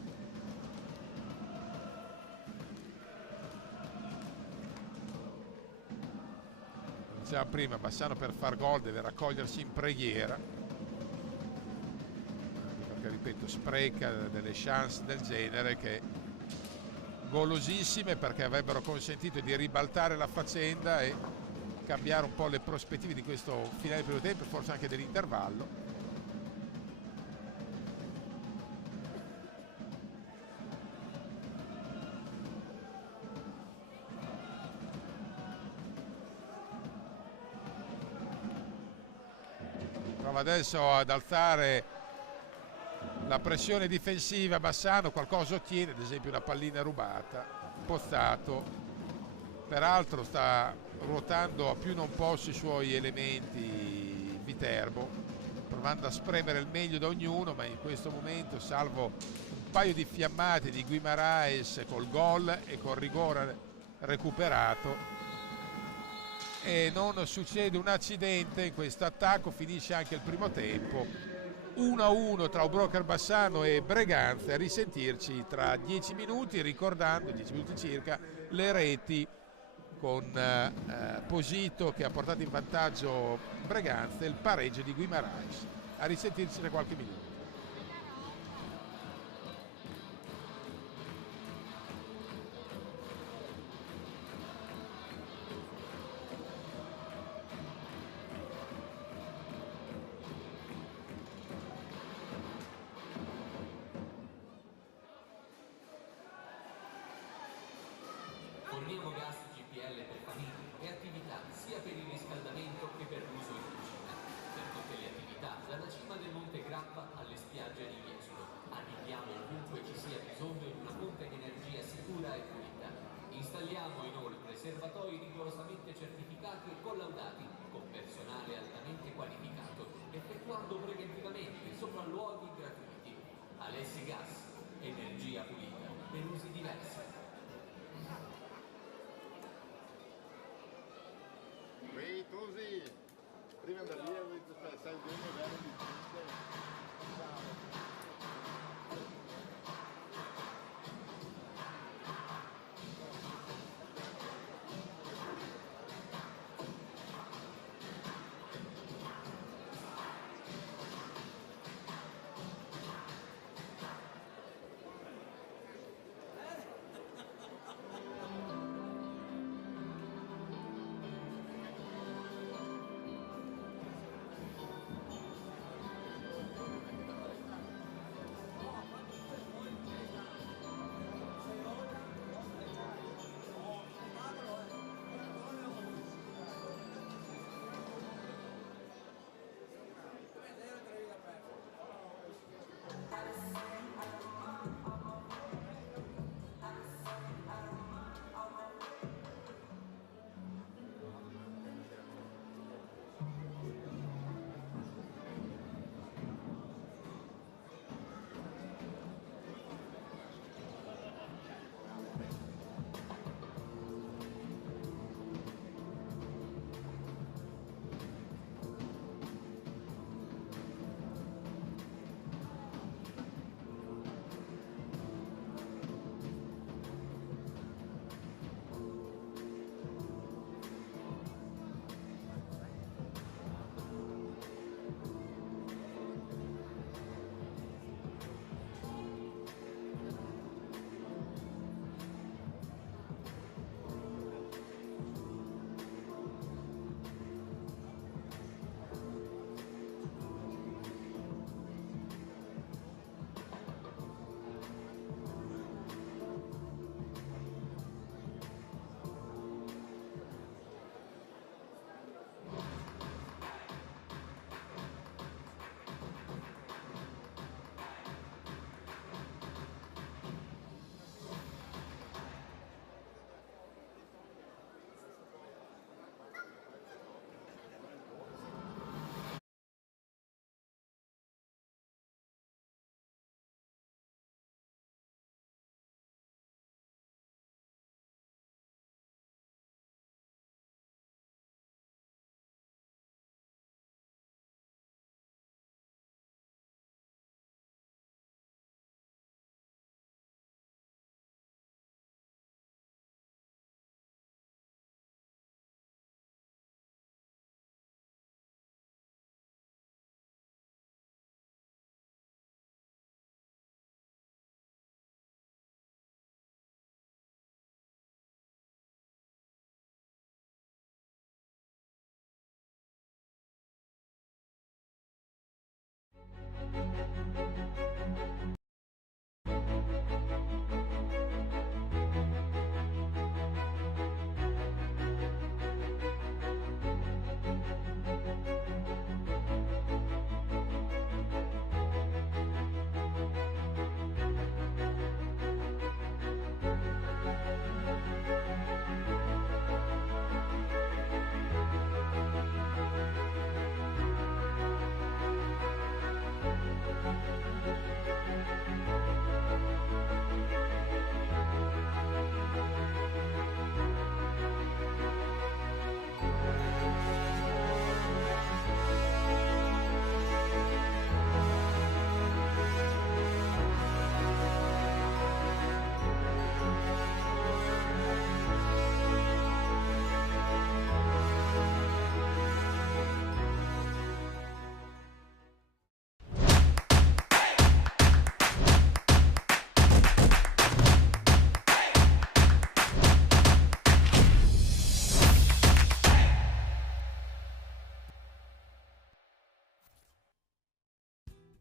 Diceva prima, Bassano per far gol deve raccogliersi in preghiera, perché, ripeto, spreca delle chance del genere che golosissime, perché avrebbero consentito di ribaltare la faccenda e cambiare un po' le prospettive di questo finale del primo tempo, forse anche dell'intervallo. Prova adesso ad alzare la pressione difensiva Bassano, qualcosa ottiene, ad esempio una pallina rubata. Pozzato peraltro sta ruotando a più non posso i suoi elementi Viterbo, provando a spremere il meglio da ognuno, ma in questo momento, salvo un paio di fiammate di Guimaraes col gol e col rigore recuperato, e non succede un accidente in questo attacco. Finisce anche il primo tempo 1-1 tra Broker Bassano e Breganze. A risentirci tra 10 minuti, ricordando 10 minuti circa le reti con Posito che ha portato in vantaggio Breganze e il pareggio di Guimaraes. A risentirci tra qualche minuto. Forniamo gas GPL per famiglie e attività sia per il riscaldamento che per l'uso in cucina. Per tutte le attività, dalla cima del Monte Grappa alle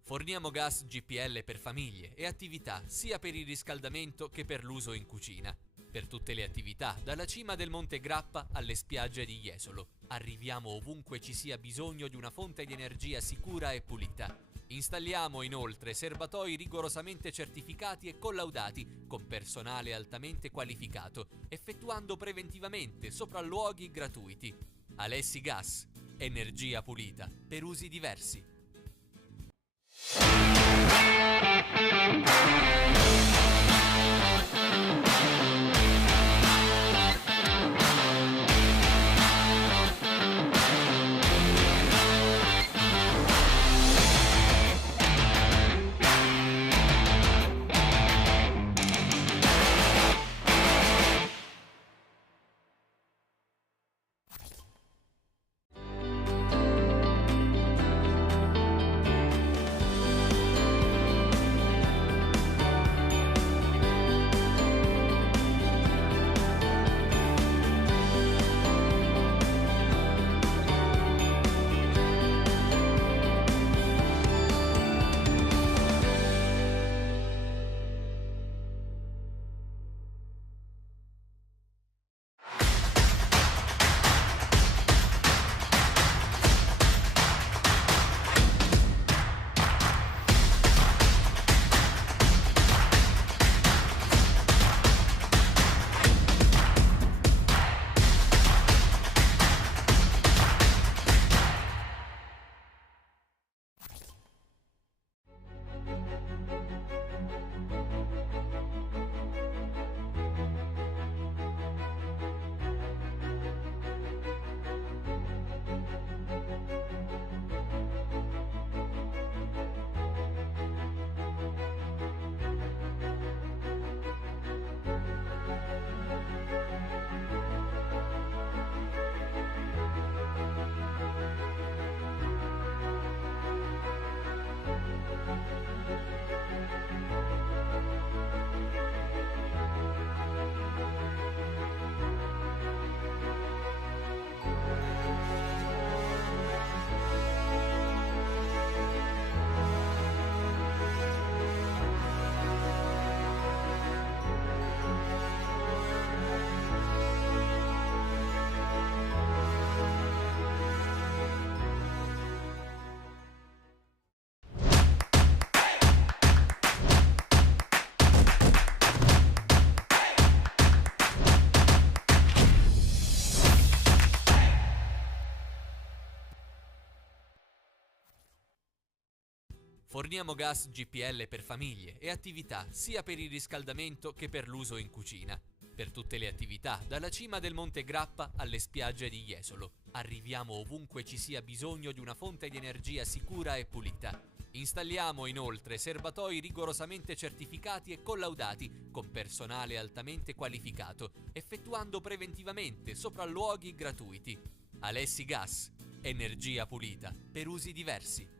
Forniamo gas GPL per famiglie e attività sia per il riscaldamento che per l'uso in cucina. Per tutte le attività, dalla cima del Monte Grappa alle spiagge di Jesolo. Arriviamo ovunque ci sia bisogno di una fonte di energia sicura e pulita. Installiamo inoltre serbatoi rigorosamente certificati e collaudati con personale altamente qualificato, effettuando preventivamente sopralluoghi gratuiti. Alessi Gas, energia pulita per usi diversi. Forniamo gas GPL per famiglie e attività sia per il riscaldamento che per l'uso in cucina. Per tutte le attività, dalla cima del Monte Grappa alle spiagge di Jesolo. Arriviamo ovunque ci sia bisogno di una fonte di energia sicura e pulita. Installiamo inoltre serbatoi rigorosamente certificati e collaudati con personale altamente qualificato, effettuando preventivamente sopralluoghi gratuiti. Alessi Gas, energia pulita per usi diversi.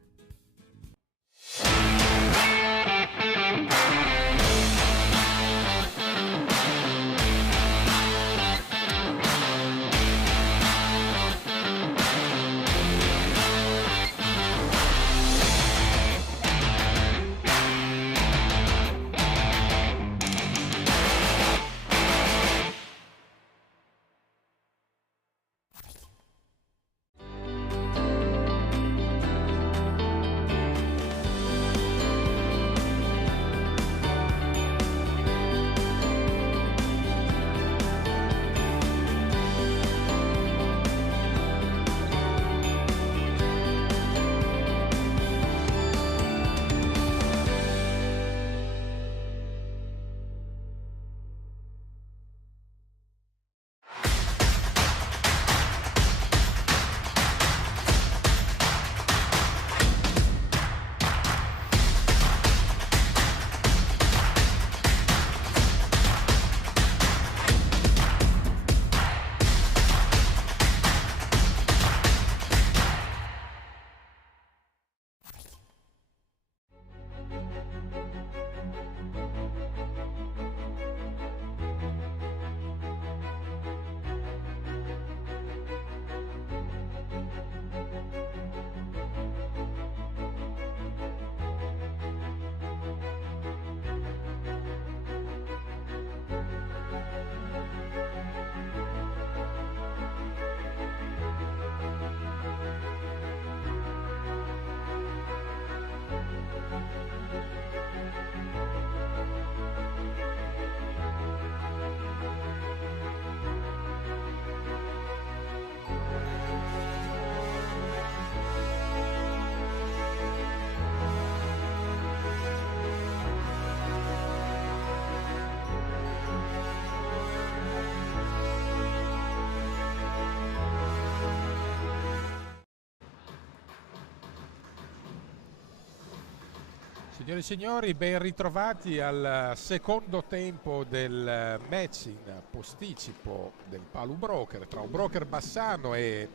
Signore e signori, ben ritrovati al secondo tempo del match in posticipo del Palu Broker tra un broker Bassano e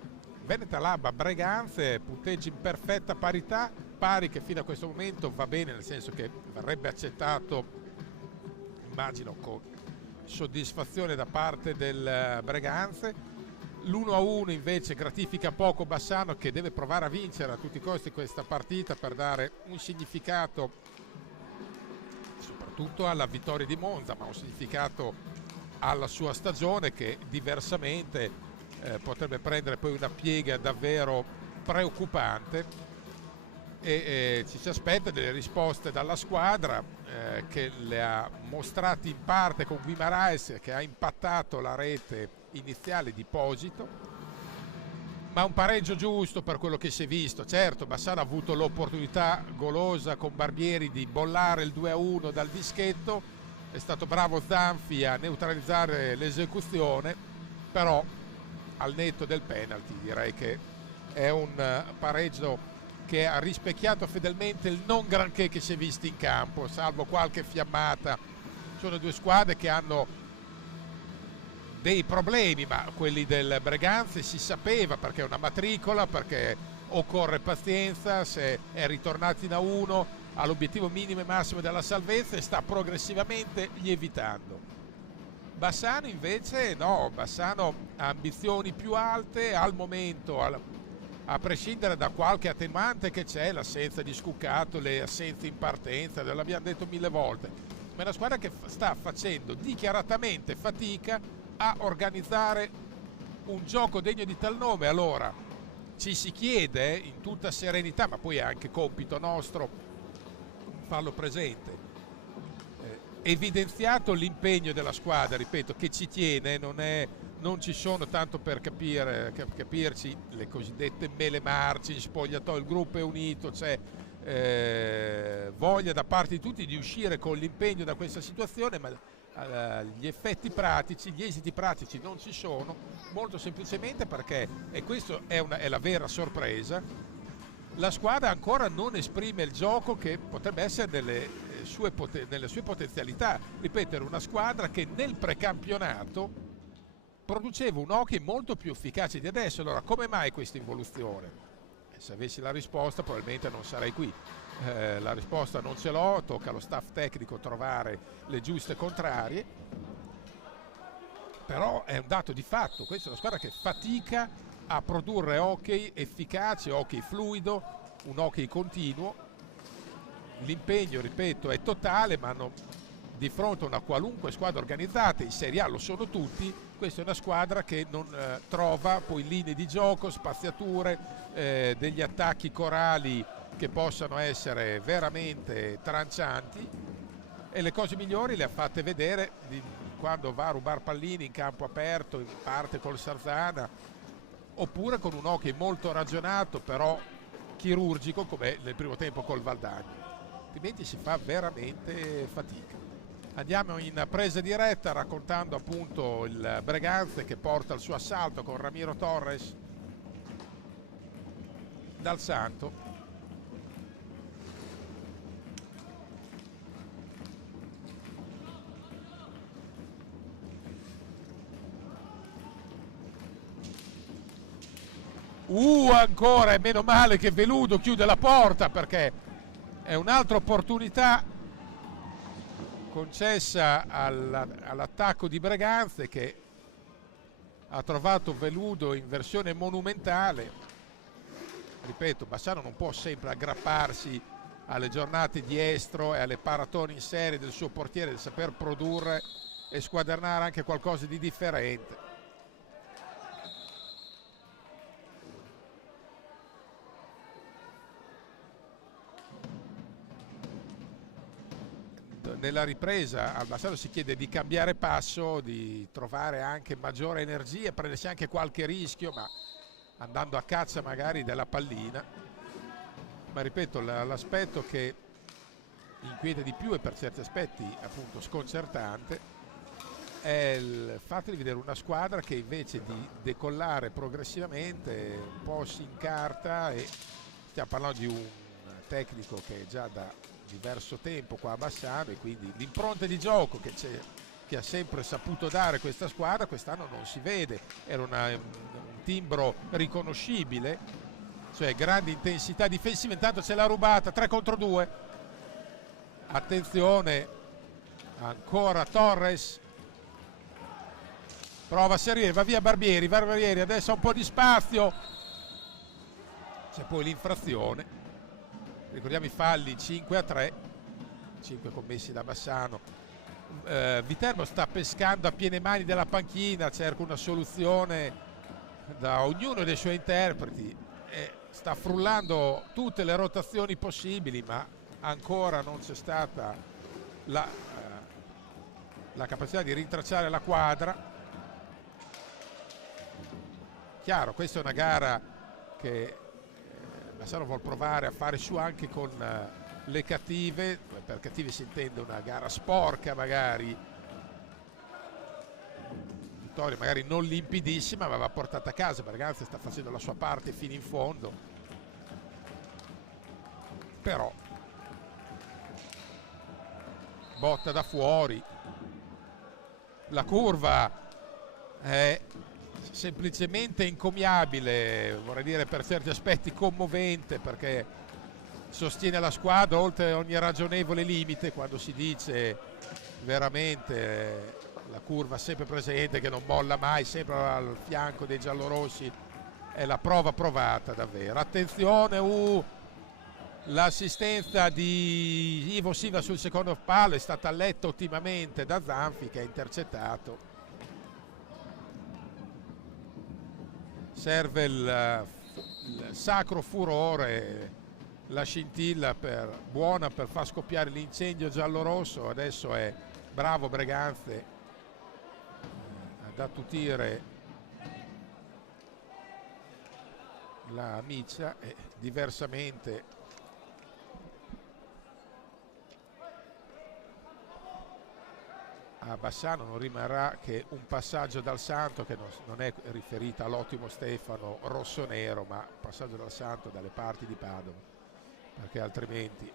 Veneta Lab Breganze, punteggi in perfetta parità, pari che fino a questo momento va bene, nel senso che verrebbe accettato, immagino, con soddisfazione da parte del Breganze. L'1-1 invece gratifica poco Bassano, che deve provare a vincere a tutti i costi questa partita per dare un significato soprattutto alla vittoria di Monza, ma un significato alla sua stagione che diversamente potrebbe prendere poi una piega davvero preoccupante e ci si aspetta delle risposte dalla squadra che le ha mostrate in parte con Guimaraes, che ha impattato la rete iniziale di Posito, ma un pareggio giusto per quello che si è visto. Certo, Bassano ha avuto l'opportunità golosa con Barbieri di bollare il 2-1 dal dischetto, è stato bravo Zanfi a neutralizzare l'esecuzione, però al netto del penalty direi che è un pareggio che ha rispecchiato fedelmente il non granché che si è visto in campo, salvo qualche fiammata. Sono due squadre che hanno dei problemi, ma quelli del Breganze si sapeva, perché è una matricola, perché occorre pazienza, se è ritornato in A1 all'obiettivo minimo e massimo della salvezza e sta progressivamente lievitando. Bassano invece no, Bassano ha ambizioni più alte al momento, a prescindere da qualche attenuante che c'è, l'assenza di Scuccato, le assenze in partenza, l'abbiamo detto 1000 volte, ma è una squadra che sta facendo dichiaratamente fatica a organizzare un gioco degno di tal nome. Allora ci si chiede in tutta serenità, ma poi è anche compito nostro farlo presente, evidenziato l'impegno della squadra, ripeto, che ci tiene, non ci sono, tanto per capirci, le cosiddette mele marci in spogliatoio, il gruppo è unito, c'è voglia da parte di tutti di uscire con l'impegno da questa situazione, ma gli effetti pratici, gli esiti pratici non ci sono, molto semplicemente perché, e questa è la vera sorpresa, la squadra ancora non esprime il gioco che potrebbe essere nelle sue potenzialità. Ripeto, era una squadra che nel precampionato produceva un hockey molto più efficace di adesso. Allora, come mai questa involuzione? Se avessi la risposta probabilmente non sarei qui. La risposta non ce l'ho, tocca allo staff tecnico trovare le giuste contrarie, però è un dato di fatto. Questa è una squadra che fatica a produrre hockey efficace, hockey fluido, un hockey continuo. L'impegno, ripeto, è totale, ma di fronte a una qualunque squadra organizzata, in Serie A lo sono tutti, questa è una squadra che non trova poi linee di gioco, spaziature, degli attacchi corali che possano essere veramente trancianti, e le cose migliori le ha fatte vedere quando va a rubare pallini in campo aperto, in parte col Sarzana, oppure con un hockey molto ragionato però chirurgico come nel primo tempo col Valdagno, altrimenti si fa veramente fatica. Andiamo in presa diretta raccontando appunto il Breganze che porta il suo assalto con Ramiro Torres dal Santo. Ancora, e meno male che Veludo chiude la porta, perché è un'altra opportunità concessa all'attacco di Breganze, che ha trovato Veludo in versione monumentale. Ripeto, Bassano non può sempre aggrapparsi alle giornate di estro e alle paratone in serie del suo portiere, del saper produrre e squadernare anche qualcosa di differente. Nella ripresa al Bassano si chiede di cambiare passo, di trovare anche maggiore energia, prendersi anche qualche rischio, ma andando a caccia magari della pallina. Ma ripeto, l'aspetto che inquieta di più e per certi aspetti appunto sconcertante è il fatto di vedere una squadra che invece di decollare progressivamente un po' si incarta, e stiamo parlando di un tecnico che già da diverso tempo qua a Bassano, e quindi l'impronta di gioco che ha sempre saputo dare questa squadra quest'anno non si vede. Era un timbro riconoscibile, cioè grande intensità difensiva. Intanto c'è la rubata, 3 contro 2, attenzione, ancora Torres, prova a servire, va via Barbieri, adesso ha un po' di spazio, c'è poi l'infrazione, ricordiamo i falli 5-3, 5 commessi da Bassano. Viterbo sta pescando a piene mani della panchina, cerca una soluzione da ognuno dei suoi interpreti, sta frullando tutte le rotazioni possibili, ma ancora non c'è stata la capacità di rintracciare la quadra. Chiaro, questa è una gara che Bassano vuol provare a fare su anche con le cattive. Per cattive si intende una gara sporca, magari vittoria magari non limpidissima, ma va portata a casa. Berganza sta facendo la sua parte fino in fondo, però botta da fuori, la curva è semplicemente encomiabile, vorrei dire per certi aspetti commovente, perché sostiene la squadra oltre ogni ragionevole limite. Quando si dice veramente la curva sempre presente, che non molla mai, sempre al fianco dei giallorossi, è la prova provata davvero. Attenzione, l'assistenza di Ivo Silva sul secondo palo è stata letta ottimamente da Zanfi, che ha intercettato. Serve il sacro furore, la scintilla buona per far scoppiare l'incendio giallorosso. Adesso è bravo Breganze ad attutire la miccia, e diversamente a Bassano non rimarrà che un passaggio dal Santo, che non è riferita all'ottimo Stefano rossonero, ma un passaggio dal Santo dalle parti di Padova, perché altrimenti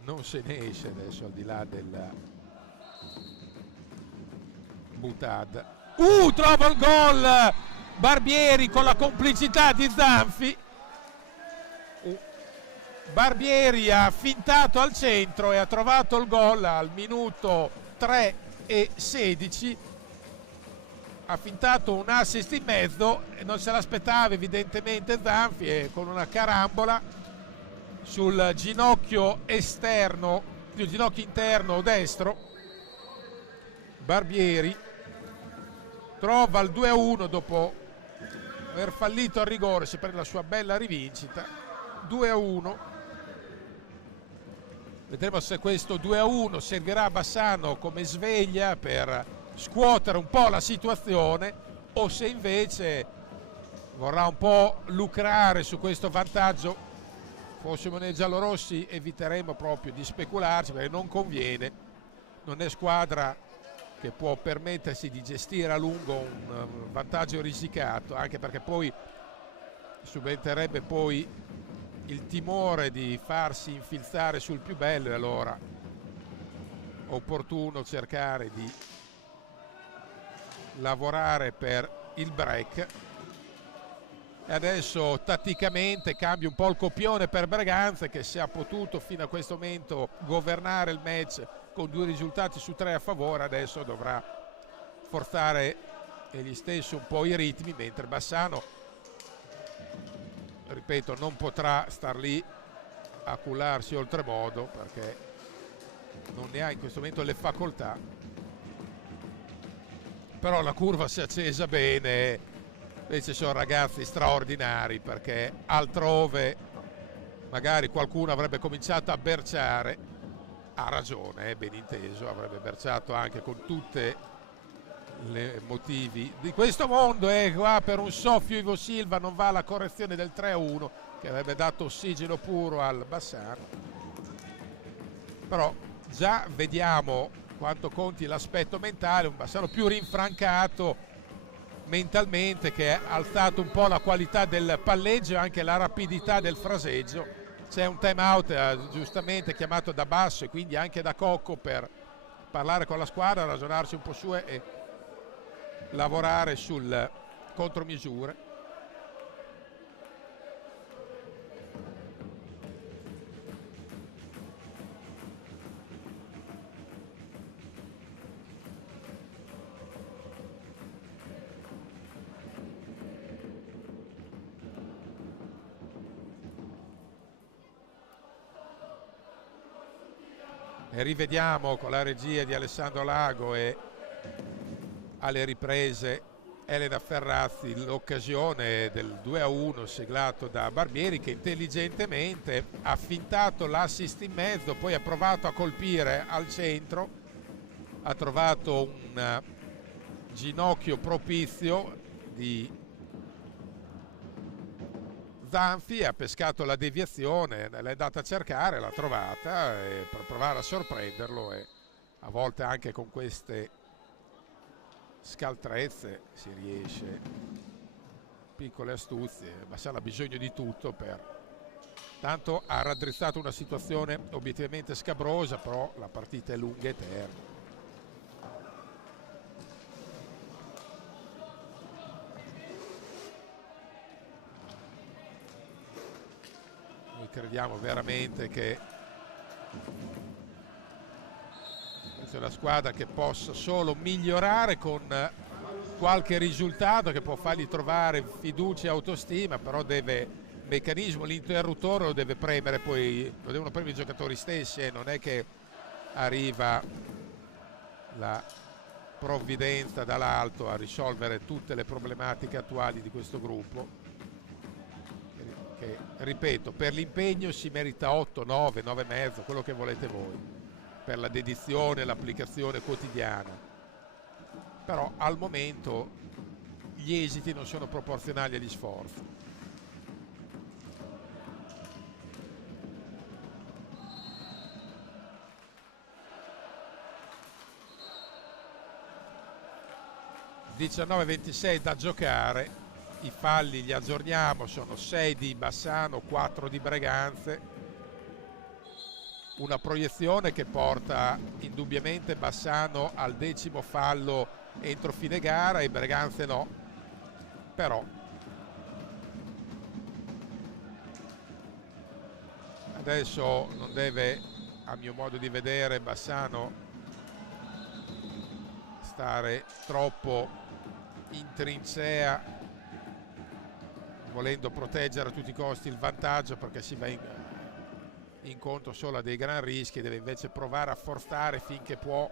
non se ne esce adesso, al di là della Butad. Trova il gol Barbieri con la complicità di Zanfi. Barbieri ha fintato al centro e ha trovato il gol al minuto 3:16. Ha fintato un assist in mezzo e non se l'aspettava evidentemente Zanfi, e con una carambola sul ginocchio esterno, il ginocchio interno destro, Barbieri trova il 2-1 dopo aver fallito al rigore. Si prende la sua bella rivincita, 2-1. Vedremo se questo 2-1 servirà a Bassano come sveglia per scuotere un po' la situazione, o se invece vorrà un po' lucrare su questo vantaggio. Fossimo nei giallorossi eviteremo proprio di specularci, perché non conviene. Non è squadra che può permettersi di gestire a lungo un vantaggio risicato, anche perché poi subenterebbe poi il timore di farsi infilzare sul più bello, e allora opportuno cercare di lavorare per il break. E adesso tatticamente cambia un po' il copione per Breganze, che se ha potuto fino a questo momento governare il match con 2 risultati su 3 a favore, adesso dovrà forzare egli stesso un po' i ritmi, mentre Bassano, ripeto, non potrà star lì a cullarsi oltremodo, perché non ne ha in questo momento le facoltà. Però la curva si è accesa bene, invece sono ragazzi straordinari, perché altrove magari qualcuno avrebbe cominciato a berciare, ha ragione, ben inteso, avrebbe berciato anche con tutte le motivi di questo mondo, e qua per un soffio Ivo Silva non va la correzione del 3-1, che avrebbe dato ossigeno puro al Bassano. Però già vediamo quanto conti l'aspetto mentale, un Bassano più rinfrancato mentalmente, che ha alzato un po' la qualità del palleggio e anche la rapidità del fraseggio. c'è un time out giustamente chiamato da Basso e quindi anche da Cocco per parlare con la squadra, ragionarsi un po' su e lavorare sul contromisure. E rivediamo con la regia di Alessandro Lago e alle riprese Elena Ferrazzi l'occasione del 2-1 siglato da Barbieri, che intelligentemente ha fintato l'assist in mezzo, poi ha provato a colpire al centro, ha trovato un ginocchio propizio di Zanfi, ha pescato la deviazione, l'è andata a cercare, l'ha trovata per provare a sorprenderlo, e a volte anche con queste scaltrezze si riesce, piccole astuzie. Bassano ha bisogno di tutto tanto ha raddrizzato una situazione obiettivamente scabrosa, però la partita è lunga e eterna. Noi crediamo veramente che questa è una squadra che possa solo migliorare con qualche risultato che può fargli trovare fiducia e autostima, però meccanismo, l'interruttore lo deve premere, poi lo devono premere i giocatori stessi, non è che arriva la provvidenza dall'alto a risolvere tutte le problematiche attuali di questo gruppo, che ripeto, per l'impegno si merita 8, 9, 9,5, quello che volete voi, per la dedizione, l'applicazione quotidiana, però al momento gli esiti non sono proporzionali agli sforzi. (19:26) da giocare. I falli li aggiorniamo, sono 6 di Bassano, 4 di Breganze, una proiezione che porta indubbiamente Bassano al 10° fallo entro fine gara e Breganze no, però adesso non deve, a mio modo di vedere, Bassano stare troppo in trincea volendo proteggere a tutti i costi il vantaggio, perché si va incontro solo a dei gran rischi, deve invece provare a forzare finché può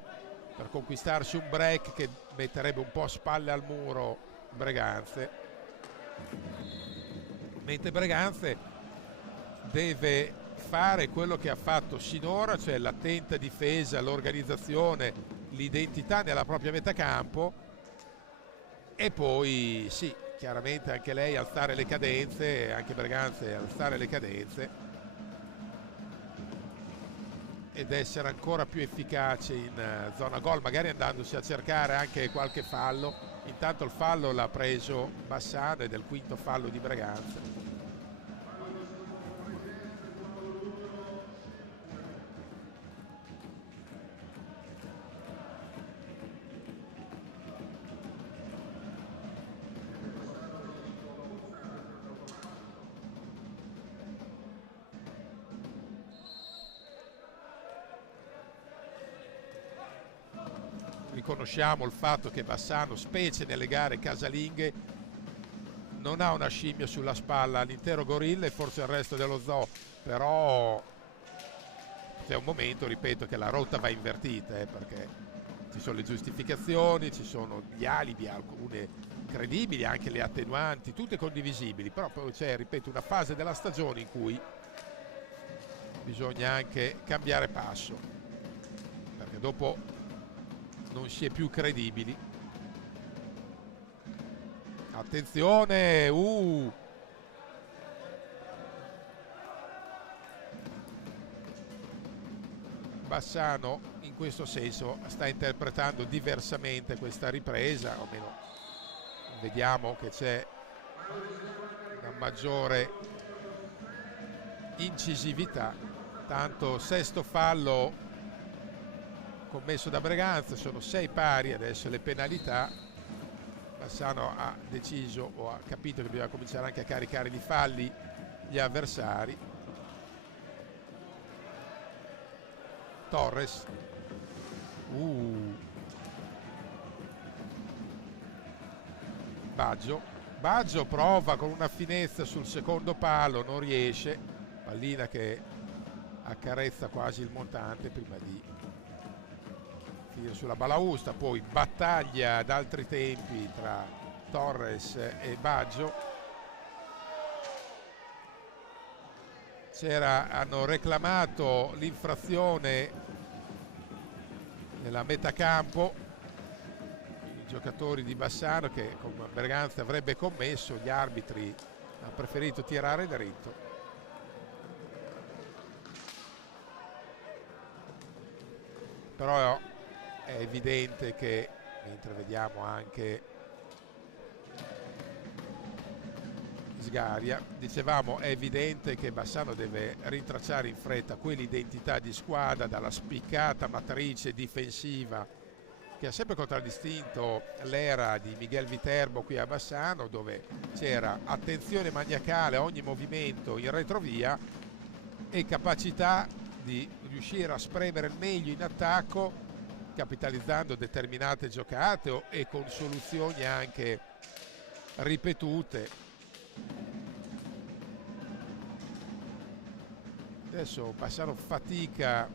per conquistarsi un break che metterebbe un po' spalle al muro Breganze, mentre Breganze deve fare quello che ha fatto sinora, cioè l'attenta difesa, l'organizzazione, l'identità nella propria metà campo, e poi sì, chiaramente anche lei alzare le cadenze, anche Breganze alzare le cadenze ed essere ancora più efficace in zona gol, magari andandosi a cercare anche qualche fallo. Intanto il fallo l'ha preso Bassano ed è il 5° fallo di Breganze. Riconosciamo il fatto che Bassano, specie nelle gare casalinghe, non ha una scimmia sulla spalla, l'intero gorilla e forse il resto dello zoo, però c'è un momento, ripeto, che la rotta va invertita, perché ci sono le giustificazioni, ci sono gli alibi, alcune credibili, anche le attenuanti, tutte condivisibili, però poi c'è, ripeto, una fase della stagione in cui bisogna anche cambiare passo, perché dopo non si è più credibili. Attenzione, Bassano in questo senso sta interpretando diversamente questa ripresa, o meno vediamo che c'è una maggiore incisività. Tanto sesto fallo commesso da Breganza, sono 6 pari adesso le penalità. Bassano ha deciso o ha capito che bisogna cominciare anche a caricare di falli gli avversari. Torres, Baggio prova con una finezza sul secondo palo, non riesce, pallina che accarezza quasi il montante prima di finire sulla balaustra. Poi battaglia ad altri tempi tra Torres e Baggio. Hanno reclamato l'infrazione nella metacampo i giocatori di Bassano, che con Berganza avrebbe commesso. Gli arbitri hanno preferito tirare dritto. Però è evidente che, mentre vediamo anche Sgaria, dicevamo, è evidente che Bassano deve rintracciare in fretta quell'identità di squadra, dalla spiccata matrice difensiva che ha sempre contraddistinto l'era di Miguel Viterbo qui a Bassano, dove c'era attenzione maniacale a ogni movimento in retrovia e capacità di riuscire a spremere il meglio in attacco, capitalizzando determinate giocate e con soluzioni anche ripetute. Adesso Bassano fatica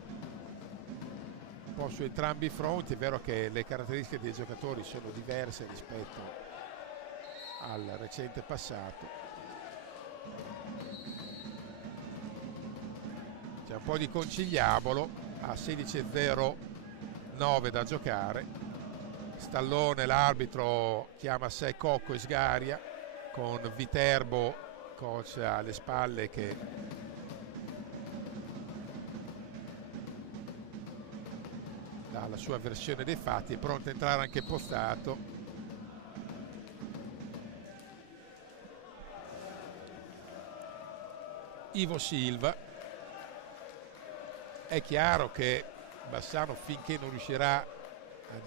un po' su entrambi i fronti. È vero che le caratteristiche dei giocatori sono diverse rispetto al recente passato. C'è un po' di conciliabolo a 16:09 da giocare. Stallone, l'arbitro, chiama a sé Cocco e Sgaria, con Viterbo, coach alle spalle, che dà la sua versione dei fatti. È pronto a entrare anche Pozzato. Ivo Silva. È chiaro che Bassano, finché non riuscirà a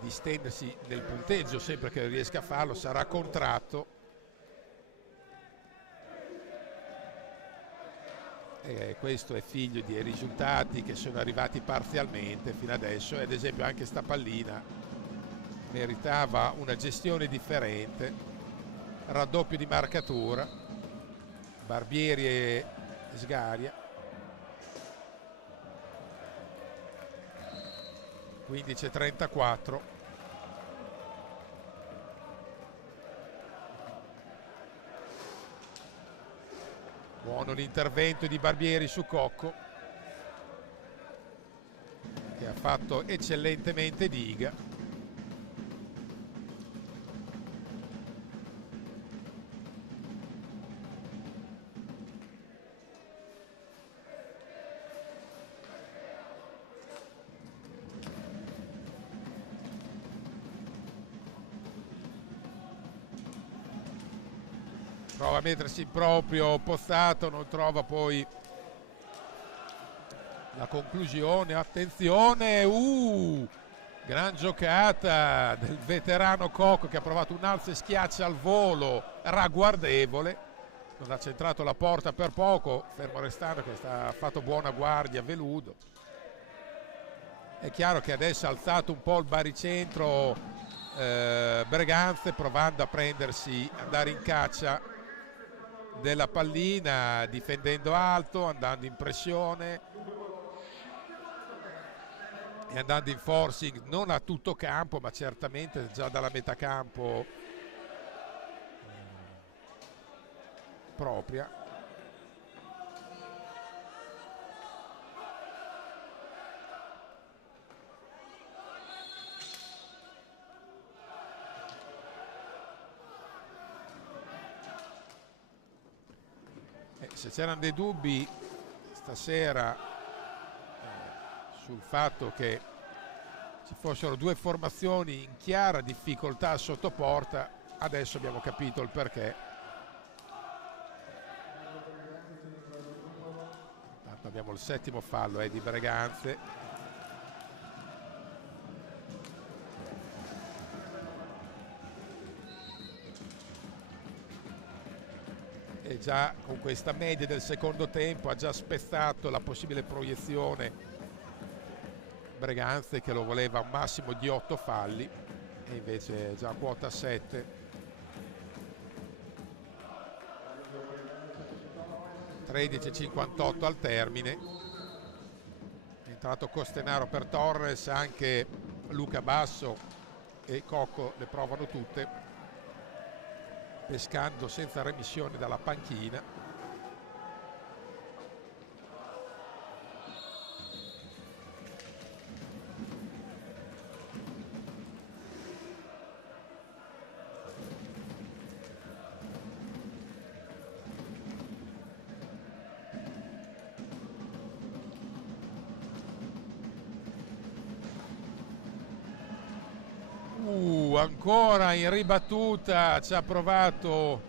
distendersi nel punteggio, sempre che riesca a farlo, sarà contratto. E questo è figlio di risultati che sono arrivati parzialmente fino adesso. Ad esempio anche sta pallina meritava una gestione differente. Raddoppio di marcatura, Barbieri e Sgaria. 15:34. Buono l'intervento di Barbieri su Cocco, che ha fatto eccellentemente diga. Prova a mettersi in proprio Pozzato, non trova poi la conclusione. Attenzione, gran giocata del veterano Cocco, che ha provato un alzo e schiaccia al volo ragguardevole. Non ha centrato la porta per poco, fermo restando che ha fatto buona guardia Veludo. È chiaro che adesso ha alzato un po' il baricentro Breganze, provando a prendersi, andare in caccia della pallina, difendendo alto, andando in pressione e andando in forcing, non a tutto campo, ma certamente già dalla metà campo propria. Se c'erano dei dubbi stasera sul fatto che ci fossero due formazioni in chiara difficoltà sotto porta, adesso abbiamo capito il perché. abbiamo il settimo fallo di Breganze. E già con questa media del secondo tempo ha già spezzato la possibile proiezione Breganze, che lo voleva a un massimo di 8 falli, e invece è già a quota 7. 13:58 al termine. È entrato Costenaro per Torres, anche Luca Basso e Cocco le provano tutte, pescando senza remissione dalla panchina. Ancora in ribattuta ci ha provato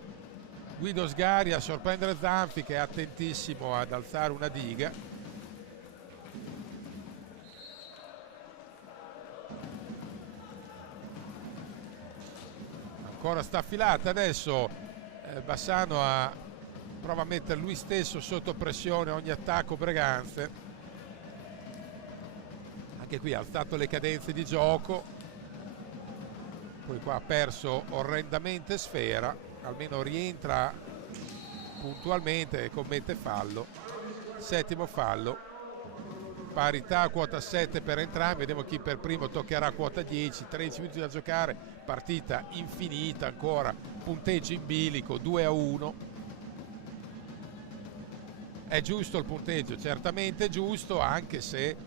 Guido Sgari a sorprendere Zanfi, che è attentissimo ad alzare una diga. Ancora sta affilata adesso. Bassano prova a mettere lui stesso sotto pressione ogni attacco Breganze. Anche qui ha alzato le cadenze di gioco. Poi qua ha perso orrendamente Sfera, almeno rientra puntualmente e commette fallo. Settimo fallo, parità a quota 7 per entrambi, vediamo chi per primo toccherà quota 10. 13 minuti da giocare, partita infinita ancora, punteggio in bilico 2-1. È giusto il punteggio, certamente giusto, anche se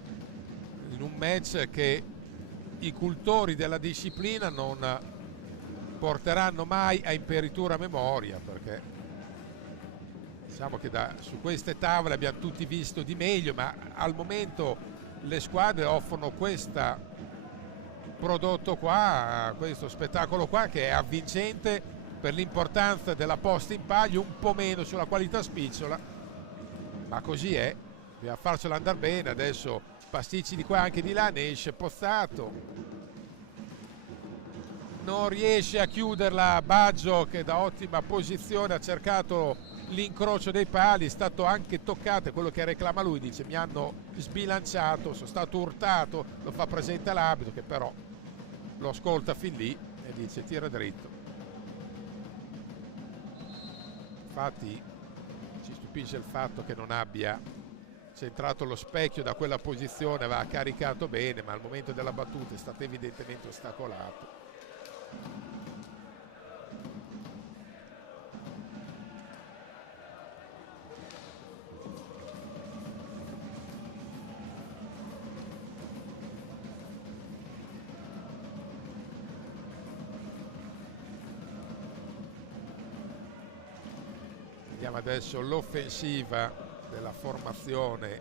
in un match che i cultori della disciplina non porteranno mai a imperitura memoria, perché diciamo che su queste tavole abbiamo tutti visto di meglio, ma al momento le squadre offrono questo prodotto qua, questo spettacolo qua, che è avvincente per l'importanza della posta in palio, un po' meno sulla qualità spicciola, ma così è, bisogna farcela andare bene. Adesso pasticci di qua anche di là, ne esce Pozzato, non riesce a chiuderla Baggio, che da ottima posizione ha cercato l'incrocio dei pali, è stato anche toccato, è quello che reclama lui, dice mi hanno sbilanciato, sono stato urtato, lo fa presente all'arbitro, che però lo ascolta fin lì e dice tira dritto. Infatti ci stupisce il fatto che non abbia centrato lo specchio da quella posizione, aveva caricato bene, ma al momento della battuta è stato evidentemente ostacolato. Vediamo adesso l'offensiva della formazione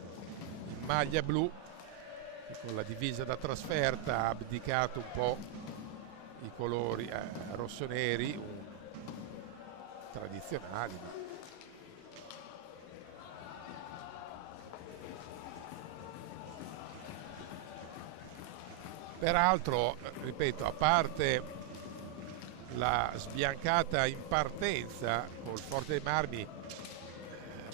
in maglia blu, che con la divisa da trasferta ha abdicato un po' i colori rossoneri tradizionali. Peraltro, ripeto, a parte la sbiancata in partenza col Forte dei Marmi,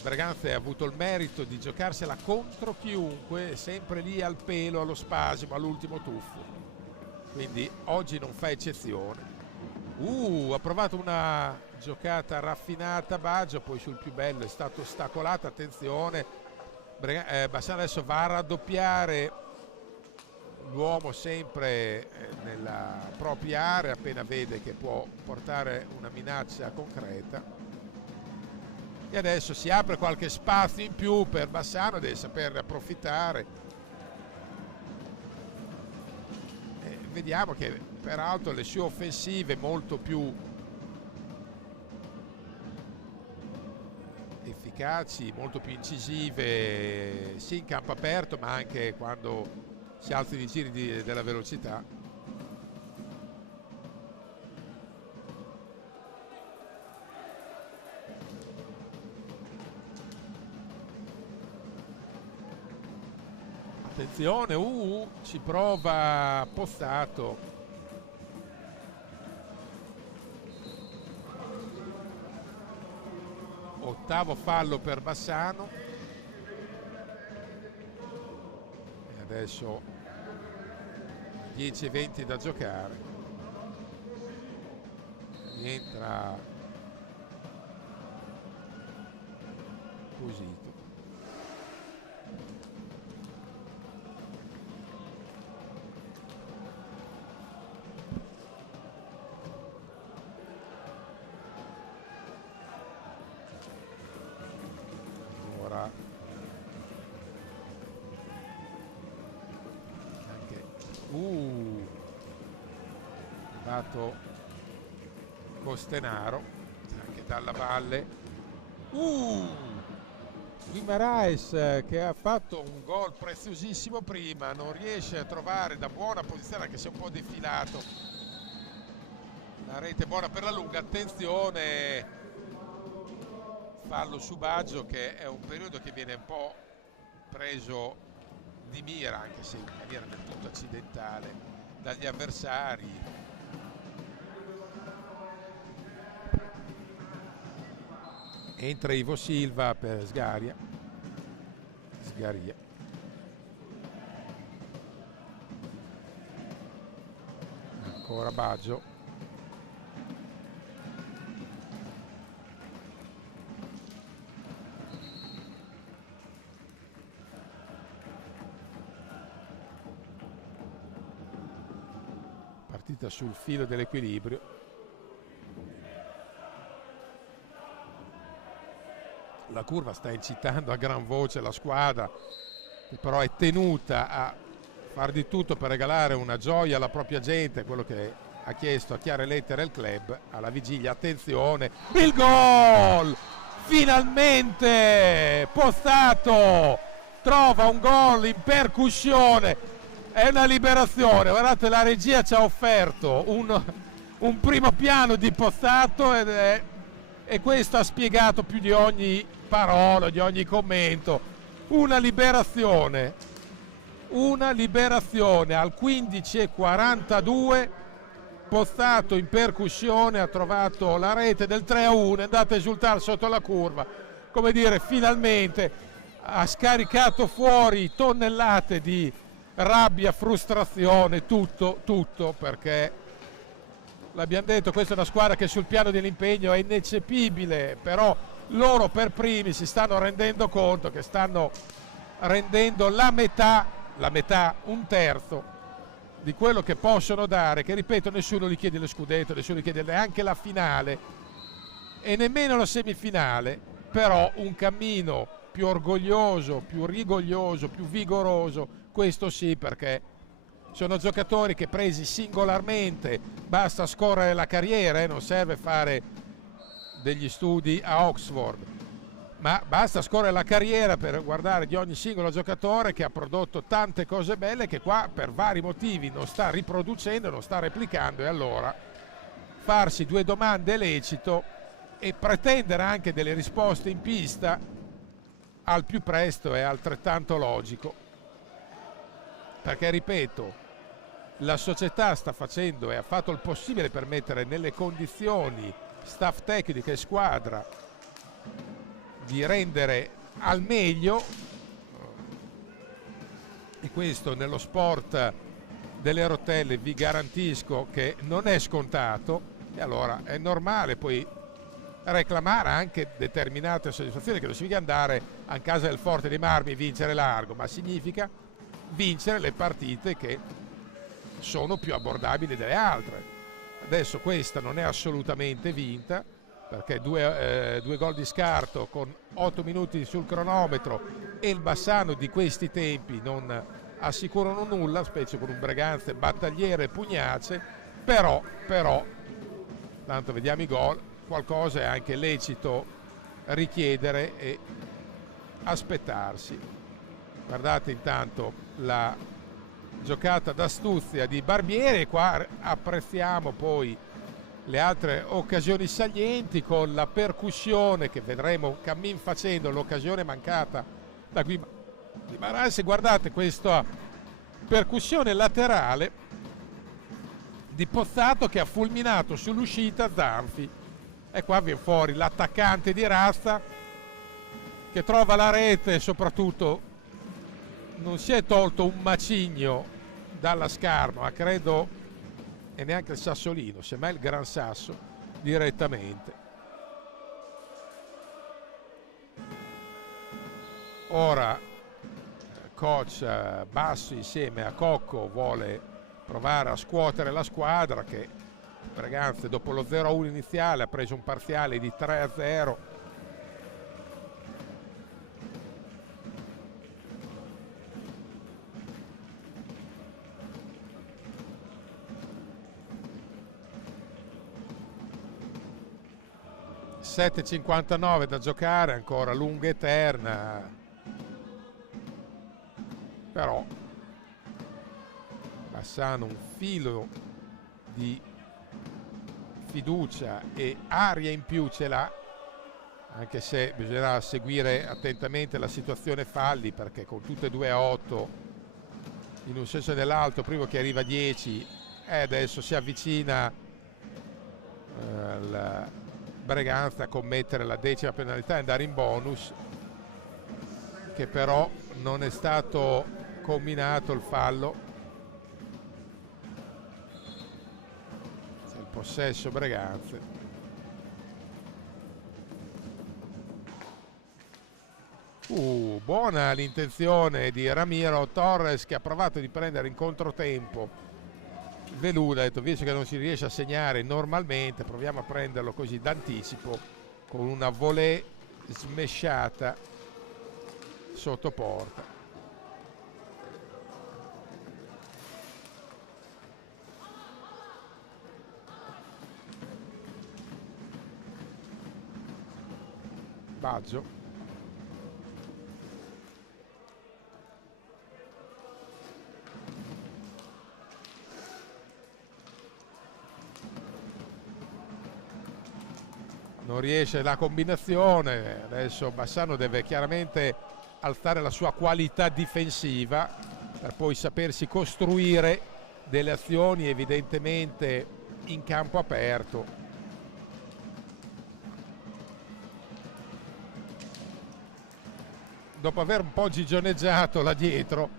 Breganze ha avuto il merito di giocarsela contro chiunque, sempre lì al pelo, allo spasimo, all'ultimo tuffo, quindi oggi non fa eccezione. Ha provato una giocata raffinata Baggio, poi sul più bello è stato ostacolato. Attenzione, Bassano adesso va a raddoppiare l'uomo sempre nella propria area appena vede che può portare una minaccia concreta, e adesso si apre qualche spazio in più per Bassano, deve saperne approfittare. Vediamo che peraltro le sue offensive molto più efficaci, molto più incisive, sì in campo aperto ma anche quando si alzano i giri della velocità. Attenzione, ci prova Pozzato. Ottavo fallo per Bassano. E adesso 10-20 da giocare. Rientra Cosito. Ora anche dato Costenaro anche dalla valle. Guimaraes che ha fatto un gol preziosissimo prima, non riesce a trovare da buona posizione, anche se è un po' defilato. La rete buona per la lunga, attenzione, fallo su Baggio, che è un periodo che viene un po' preso di mira, anche se in maniera del tutto accidentale, dagli avversari. Entra Ivo Silva per Sgaria. Ancora Baggio. Partita sul filo dell'equilibrio. La curva sta incitando a gran voce la squadra, che però è tenuta a far di tutto per regalare una gioia alla propria gente, quello che ha chiesto a chiare lettere il club alla vigilia. Attenzione, il gol! Finalmente Pozzato trova un gol in percussione, è una liberazione. Guardate, la regia ci ha offerto un primo piano di Pozzato e questo ha spiegato più di ogni parola, di ogni commento. Una liberazione al 15:42. Pozzato in percussione ha trovato la rete del 3-1, è andato a esultare sotto la curva, come dire, finalmente ha scaricato fuori tonnellate di rabbia, frustrazione, tutto, perché l'abbiamo detto, questa è una squadra che sul piano dell'impegno è ineccepibile, però loro per primi si stanno rendendo conto che stanno rendendo la metà, un terzo di quello che possono dare, che ripeto, nessuno gli chiede lo scudetto, nessuno gli chiede neanche la finale e nemmeno la semifinale, però un cammino più orgoglioso, più rigoglioso, più vigoroso, questo sì, perché sono giocatori che presi singolarmente basta scorrere la carriera, non serve fare degli studi a Oxford, ma basta scorrere la carriera per guardare di ogni singolo giocatore che ha prodotto tante cose belle che qua per vari motivi non sta riproducendo, non sta replicando, e allora farsi due domande è lecito e pretendere anche delle risposte in pista al più presto è altrettanto logico, perché ripeto, la società sta facendo e ha fatto il possibile per mettere nelle condizioni staff tecnico e squadra di rendere al meglio, e questo nello sport delle rotelle vi garantisco che non è scontato, e allora è normale poi reclamare anche determinate soddisfazioni, che non significa andare a casa del Forte dei Marmi e vincere largo, ma significa vincere le partite che sono più abbordabili delle altre. Adesso questa non è assolutamente vinta, perché due gol di scarto con 8 minuti sul cronometro e il Bassano di questi tempi non assicurano nulla, specie con un Breganze battagliere e pugnace, però tanto vediamo i gol, qualcosa è anche lecito richiedere e aspettarsi. Guardate intanto la giocata d'astuzia di Barbieri, e qua apprezziamo poi le altre occasioni salienti con la percussione che vedremo cammin facendo, l'occasione mancata Guimarães, guardate questa percussione laterale di Pozzato che ha fulminato sull'uscita Zanfi, e qua viene fuori l'attaccante di razza che trova la rete e soprattutto non si è tolto un macigno dalla scarpa, ma credo, e neanche il sassolino, semmai il Gran Sasso direttamente. Ora coach Basso insieme a Cocco vuole provare a scuotere la squadra, che Breganze dopo lo 0-1 iniziale ha preso un parziale di 3-0. (7:59) da giocare, ancora lunga eterna, però Bassano un filo di fiducia e aria in più ce l'ha, anche se bisognerà seguire attentamente la situazione falli, perché con tutte e due a 8 in un senso e nell'altro, primo che arriva a 10 e adesso si avvicina al Breganze a commettere la 10ª penalità e andare in bonus, che però non è stato comminato il fallo. C'è il possesso Breganze. Buona l'intenzione di Ramiro Torres, che ha provato di prendere in controtempo Veluda, ha detto visto che non si riesce a segnare normalmente proviamo a prenderlo così d'anticipo con una volée smesciata sotto porta. Baggio non riesce la combinazione, adesso Bassano deve chiaramente alzare la sua qualità difensiva per poi sapersi costruire delle azioni evidentemente in campo aperto. Dopo aver un po' gigioneggiato là dietro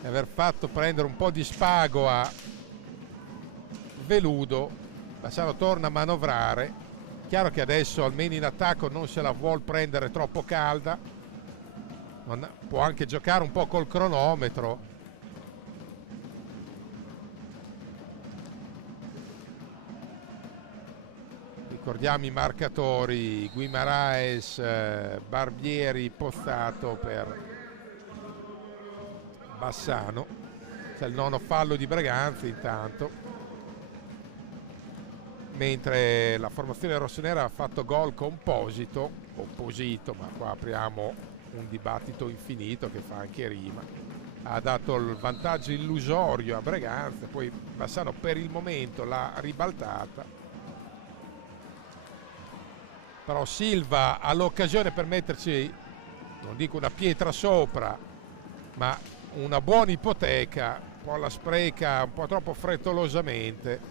e aver fatto prendere un po' di spago a Veludo, Bassano torna a manovrare. Chiaro che adesso almeno in attacco non se la vuol prendere troppo calda, può anche giocare un po' col cronometro. Ricordiamo i marcatori: Guimarães, Barbieri, Pozzato per Bassano. C'è il nono fallo di Breganze intanto, mentre la formazione rossonera ha fatto gol composito, ma qua apriamo un dibattito infinito che fa anche rima. Ha dato il vantaggio illusorio a Breganze, poi Bassano per il momento l'ha ribaltata, però Silva ha l'occasione per metterci, non dico una pietra sopra, ma una buona ipoteca, un po' la spreca un po' troppo frettolosamente.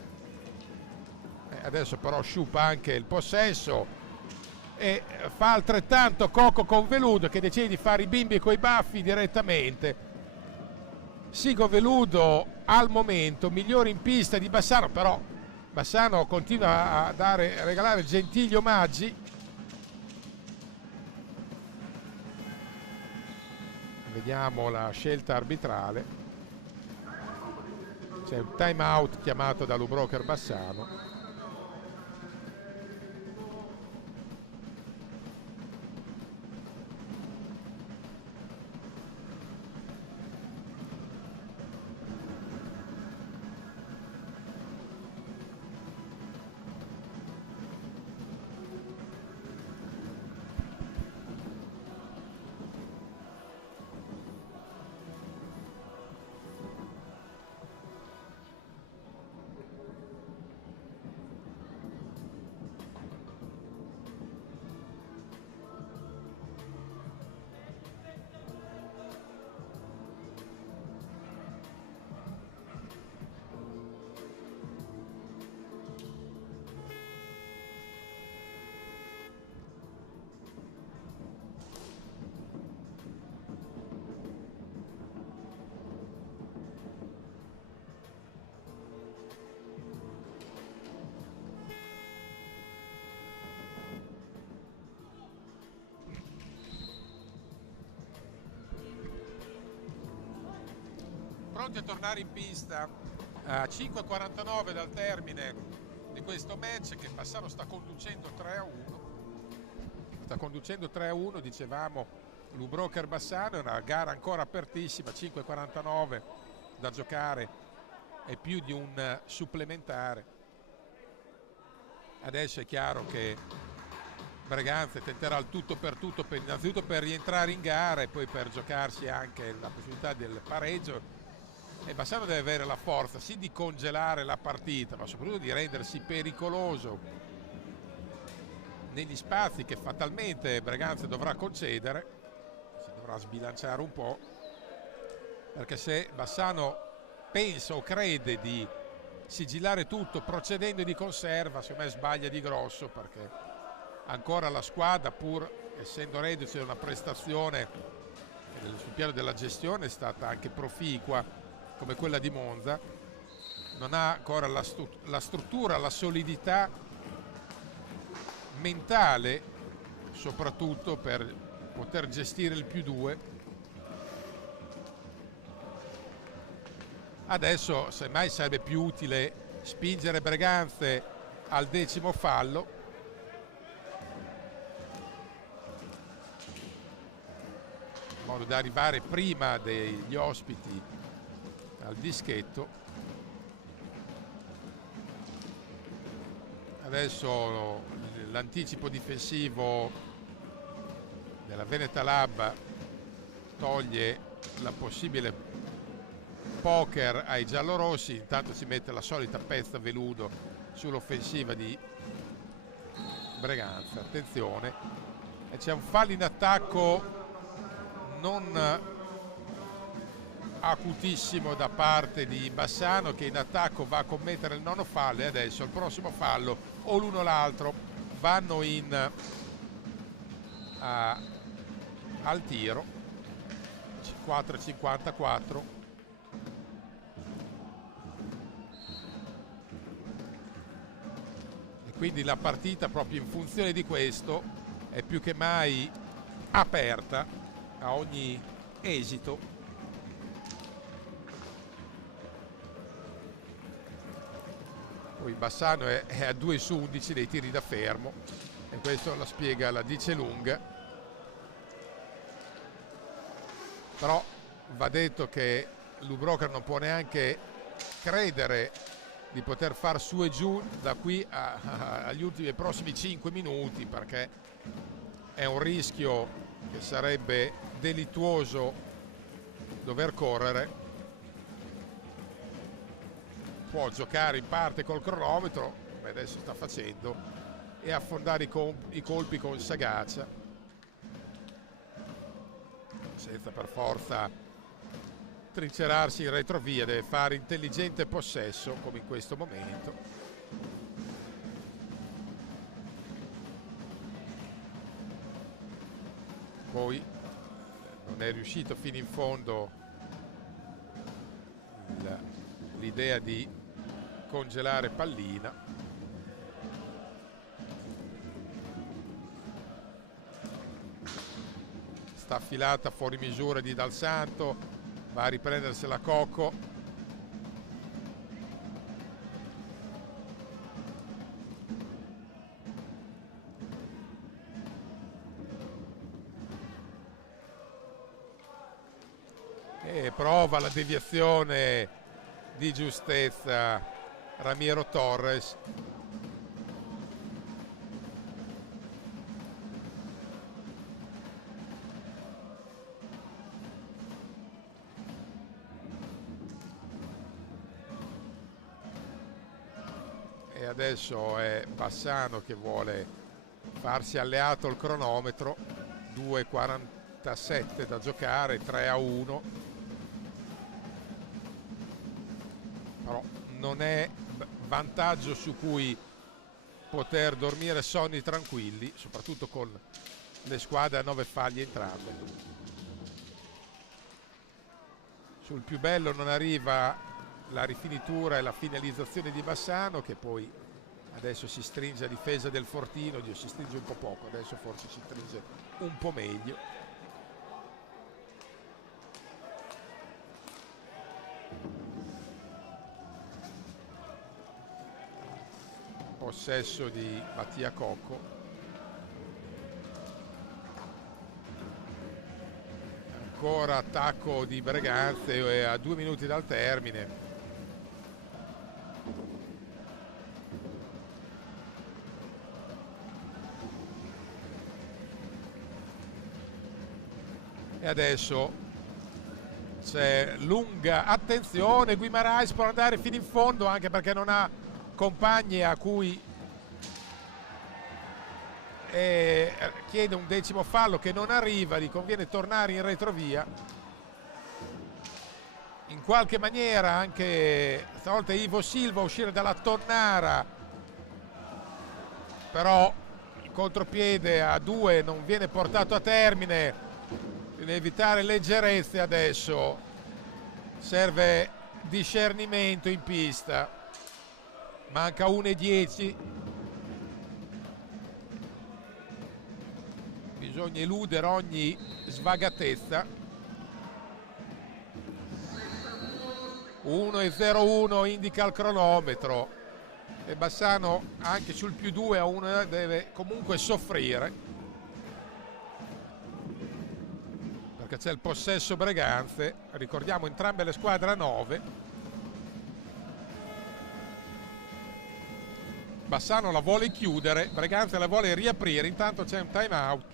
Adesso però sciupa anche il possesso e fa altrettanto Cocco con Veludo, che decide di fare i bimbi coi baffi direttamente. Sigo Veludo al momento migliore in pista di Bassano, però Bassano continua a regalare gentili omaggi. Vediamo la scelta arbitrale. C'è un time out chiamato da Lubroker Bassano. pronti a tornare in pista a 5:49 dal termine di questo match, che Bassano sta conducendo 3-1. Sta conducendo 3-1, dicevamo, Lubrocher Bassano. È una gara ancora apertissima, 5:49 da giocare e più di un supplementare. Adesso è chiaro che Breganze tenterà il tutto, innanzitutto per rientrare in gara e poi per giocarsi anche la possibilità del pareggio, e Bassano deve avere la forza sì di congelare la partita, ma soprattutto di rendersi pericoloso negli spazi che fatalmente Breganze dovrà concedere. Si dovrà sbilanciare un po', perché se Bassano pensa o crede di sigillare tutto procedendo di conserva, secondo me sbaglia di grosso, perché ancora la squadra, pur essendo reduce da una prestazione sul piano della gestione è stata anche proficua come quella di Monza, non ha ancora la struttura, la solidità mentale soprattutto per poter gestire il +2. Adesso semmai sarebbe più utile spingere Breganze al 10° fallo, in modo da arrivare prima degli ospiti al dischetto. Adesso l'anticipo difensivo della Veneta Lab toglie la possibile poker ai giallorossi. Intanto si mette la solita pezza veludo sull'offensiva di Breganze. Attenzione, e c'è un fallo in attacco non acutissimo da parte di Bassano, che in attacco va a commettere il 9° fallo, e adesso il prossimo fallo o l'uno o l'altro vanno al tiro. 4:54. E quindi la partita, proprio in funzione di questo, è più che mai aperta a ogni esito. Poi Bassano è a 2 su 11 dei tiri da fermo, e questo la dice lunga. Però va detto che Lubrocher non può neanche credere di poter far su e giù da qui agli ultimi prossimi 5 minuti, perché è un rischio che sarebbe delittuoso dover correre. Può giocare in parte col cronometro, come adesso sta facendo, e affondare i colpi con sagacia, senza per forza trincerarsi in retrovia. Deve fare intelligente possesso, come in questo momento. Poi non è riuscito fino in fondo l'idea di congelare pallina. Sta affilata fuori misura di Dal Santo, va a riprendersela Cocco. E prova la deviazione di giustezza Ramiro Torres. E adesso è Bassano che vuole farsi alleato il cronometro. 2:47 da giocare, 3-1. Però non è vantaggio su cui poter dormire sonni tranquilli, soprattutto con le squadre a 9 falli entrambe. Sul più bello non arriva la rifinitura e la finalizzazione di Bassano, che poi adesso si stringe a difesa del Fortino. Si stringe un po' poco, adesso forse si stringe un po' meglio. possesso di Mattia Cocco. Ancora attacco di Breganze a 2 minuti dal termine. E adesso c'è lunga attenzione, Guimarães può andare fino in fondo anche perché non ha compagni a cui chiede un 10° fallo che non arriva, gli conviene tornare in retrovia. In qualche maniera anche stavolta Ivo Silva uscire dalla tonnara, però il contropiede a 2 non viene portato a termine. Deve evitare leggerezze adesso, serve discernimento in pista, manca 1:10, bisogna eludere ogni svagatezza. 1:01 indica il cronometro e Bassano anche sul +2-1 deve comunque soffrire, che c'è il possesso Breganze, ricordiamo entrambe le squadre a 9. Bassano la vuole chiudere, Breganze la vuole riaprire, intanto c'è un time out.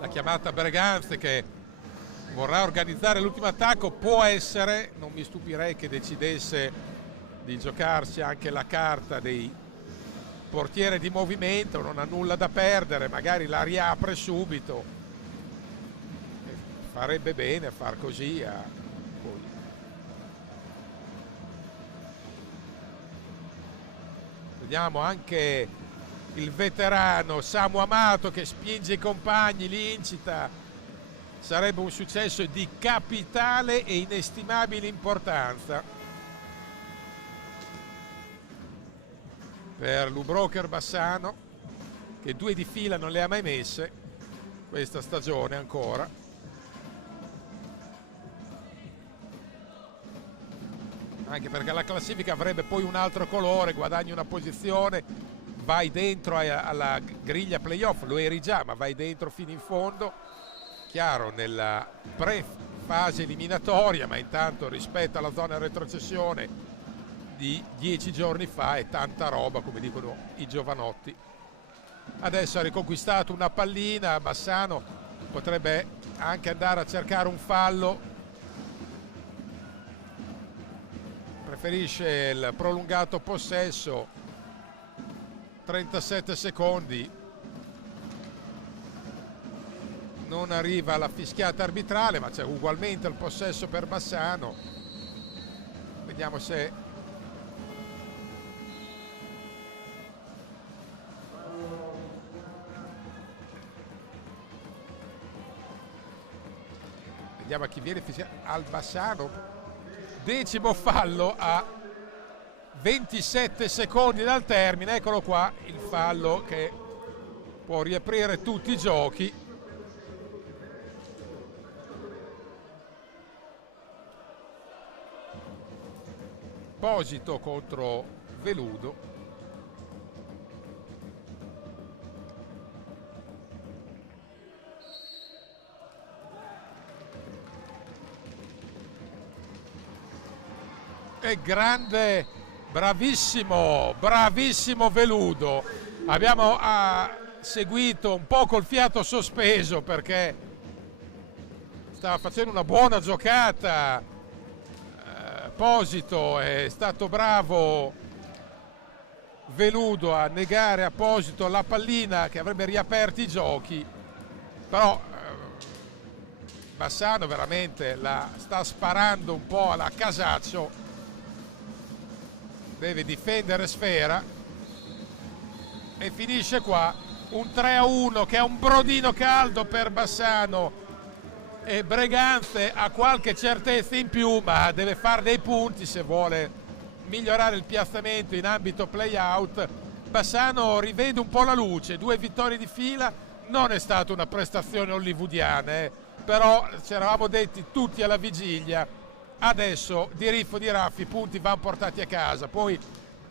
La chiamata Breganze che vorrà organizzare l'ultimo attacco, può essere, non mi stupirei che decidesse di giocarsi anche la carta dei portiere di movimento, non ha nulla da perdere, magari la riapre subito, farebbe bene a far così. Vediamo anche il veterano Samu Amato che spinge i compagni, li incita, sarebbe un successo di capitale e inestimabile importanza per l'U-Broker Bassano, che 2 di fila non le ha mai messe questa stagione ancora. Anche perché la classifica avrebbe poi un altro colore, guadagni una posizione, vai dentro alla griglia playoff, lo eri già, ma vai dentro fino in fondo. Chiaro, nella pre-fase eliminatoria, ma intanto rispetto alla zona retrocessione di 10 giorni fa è tanta roba, come dicono i giovanotti. Adesso ha riconquistato una pallina, Bassano potrebbe anche andare a cercare un fallo, preferisce il prolungato possesso. 37 secondi, non arriva la fischiata arbitrale, ma c'è ugualmente il possesso per Bassano. Vediamo se a chi viene fischiato, al Bassano. 10° fallo a 27 secondi dal termine. Eccolo qua il fallo che può riaprire tutti i giochi. Posito contro Veludo. E grande, bravissimo Veludo. Abbiamo seguito un po' col fiato sospeso perché stava facendo una buona giocata. Posito, è stato bravo Veludo a negare a Posito la pallina che avrebbe riaperto i giochi, però Bassano veramente la sta sparando un po' alla Casaccio, deve difendere Sfera e finisce qua un 3-1 che è un brodino caldo per Bassano. E Breganze ha qualche certezza in più, ma deve fare dei punti se vuole migliorare il piazzamento in ambito play-out. Bassano rivede un po' la luce, 2 vittorie di fila, non è stata una prestazione hollywoodiana, però ci eravamo detti tutti alla vigilia Adesso di Riffo di Raffi i punti vanno portati a casa, poi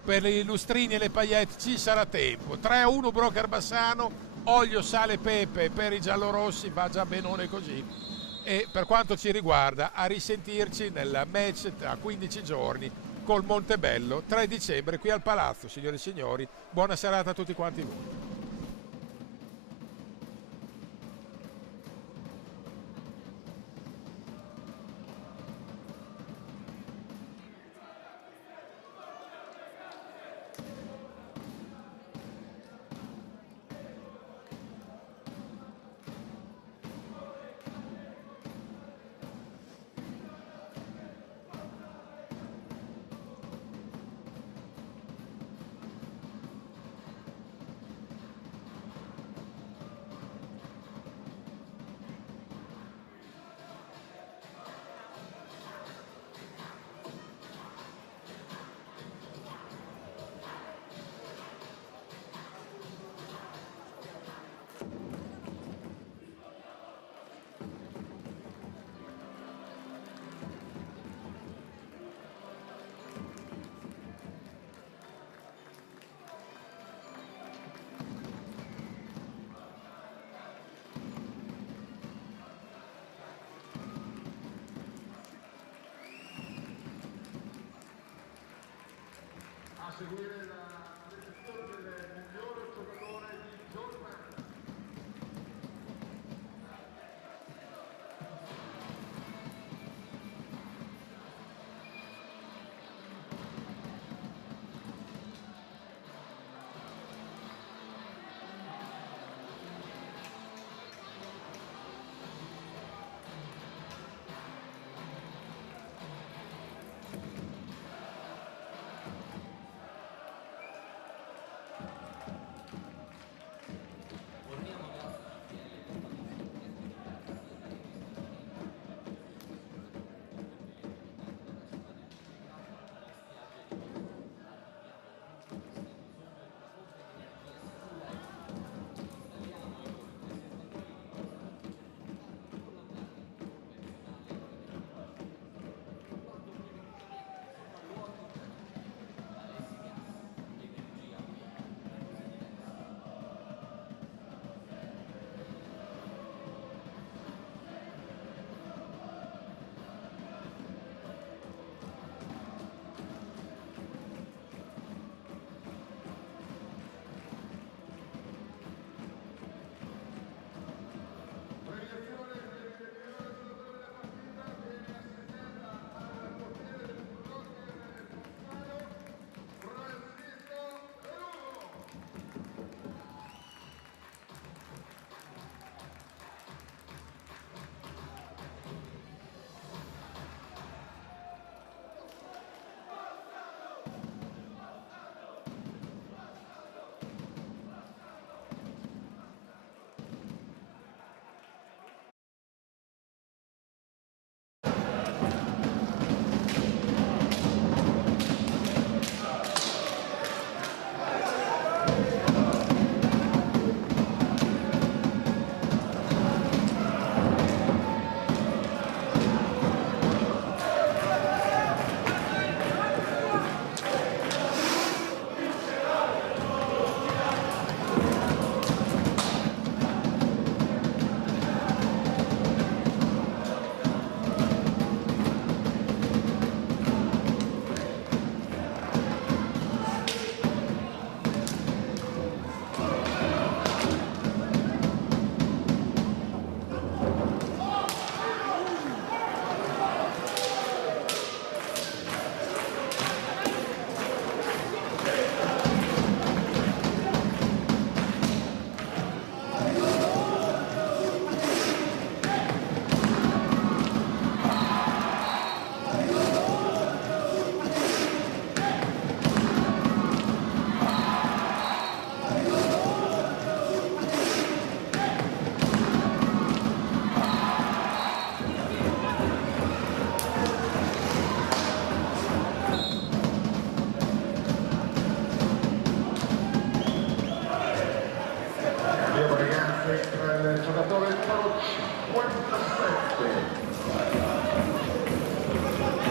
per i lustrini e le paillette ci sarà tempo. 3-1 Broker Bassano, olio, sale, pepe per i giallorossi, va già benone così. E per quanto ci riguarda, a risentirci nel match tra 15 giorni col Montebello, 3 dicembre qui al Palazzo. Signore e signori, buona serata a tutti quanti voi. Seguire la recensione del miglior giocatore di giornata. giocatore numero 57.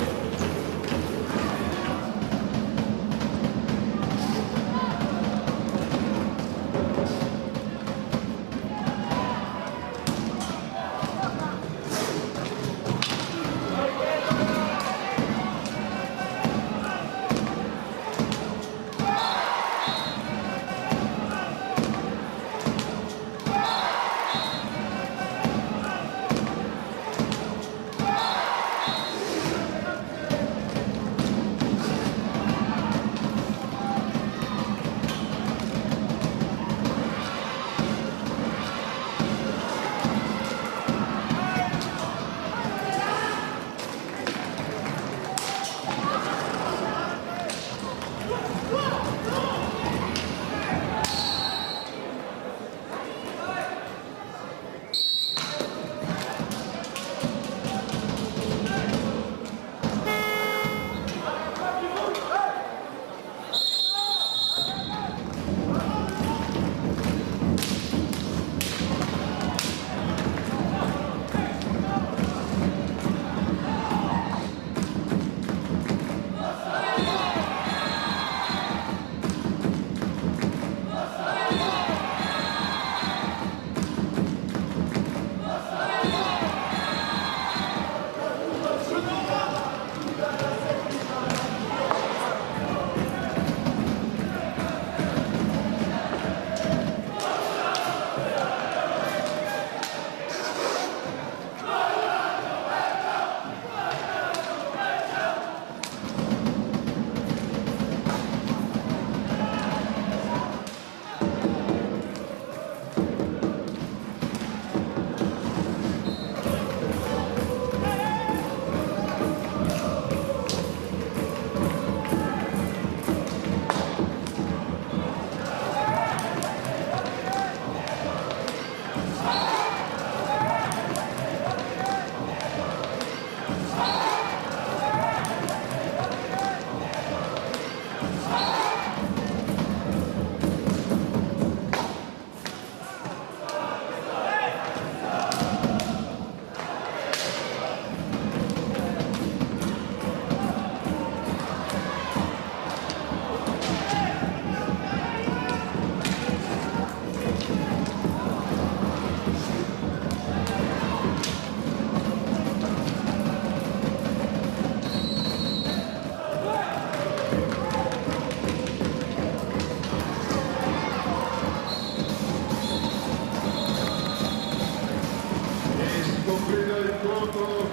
incontro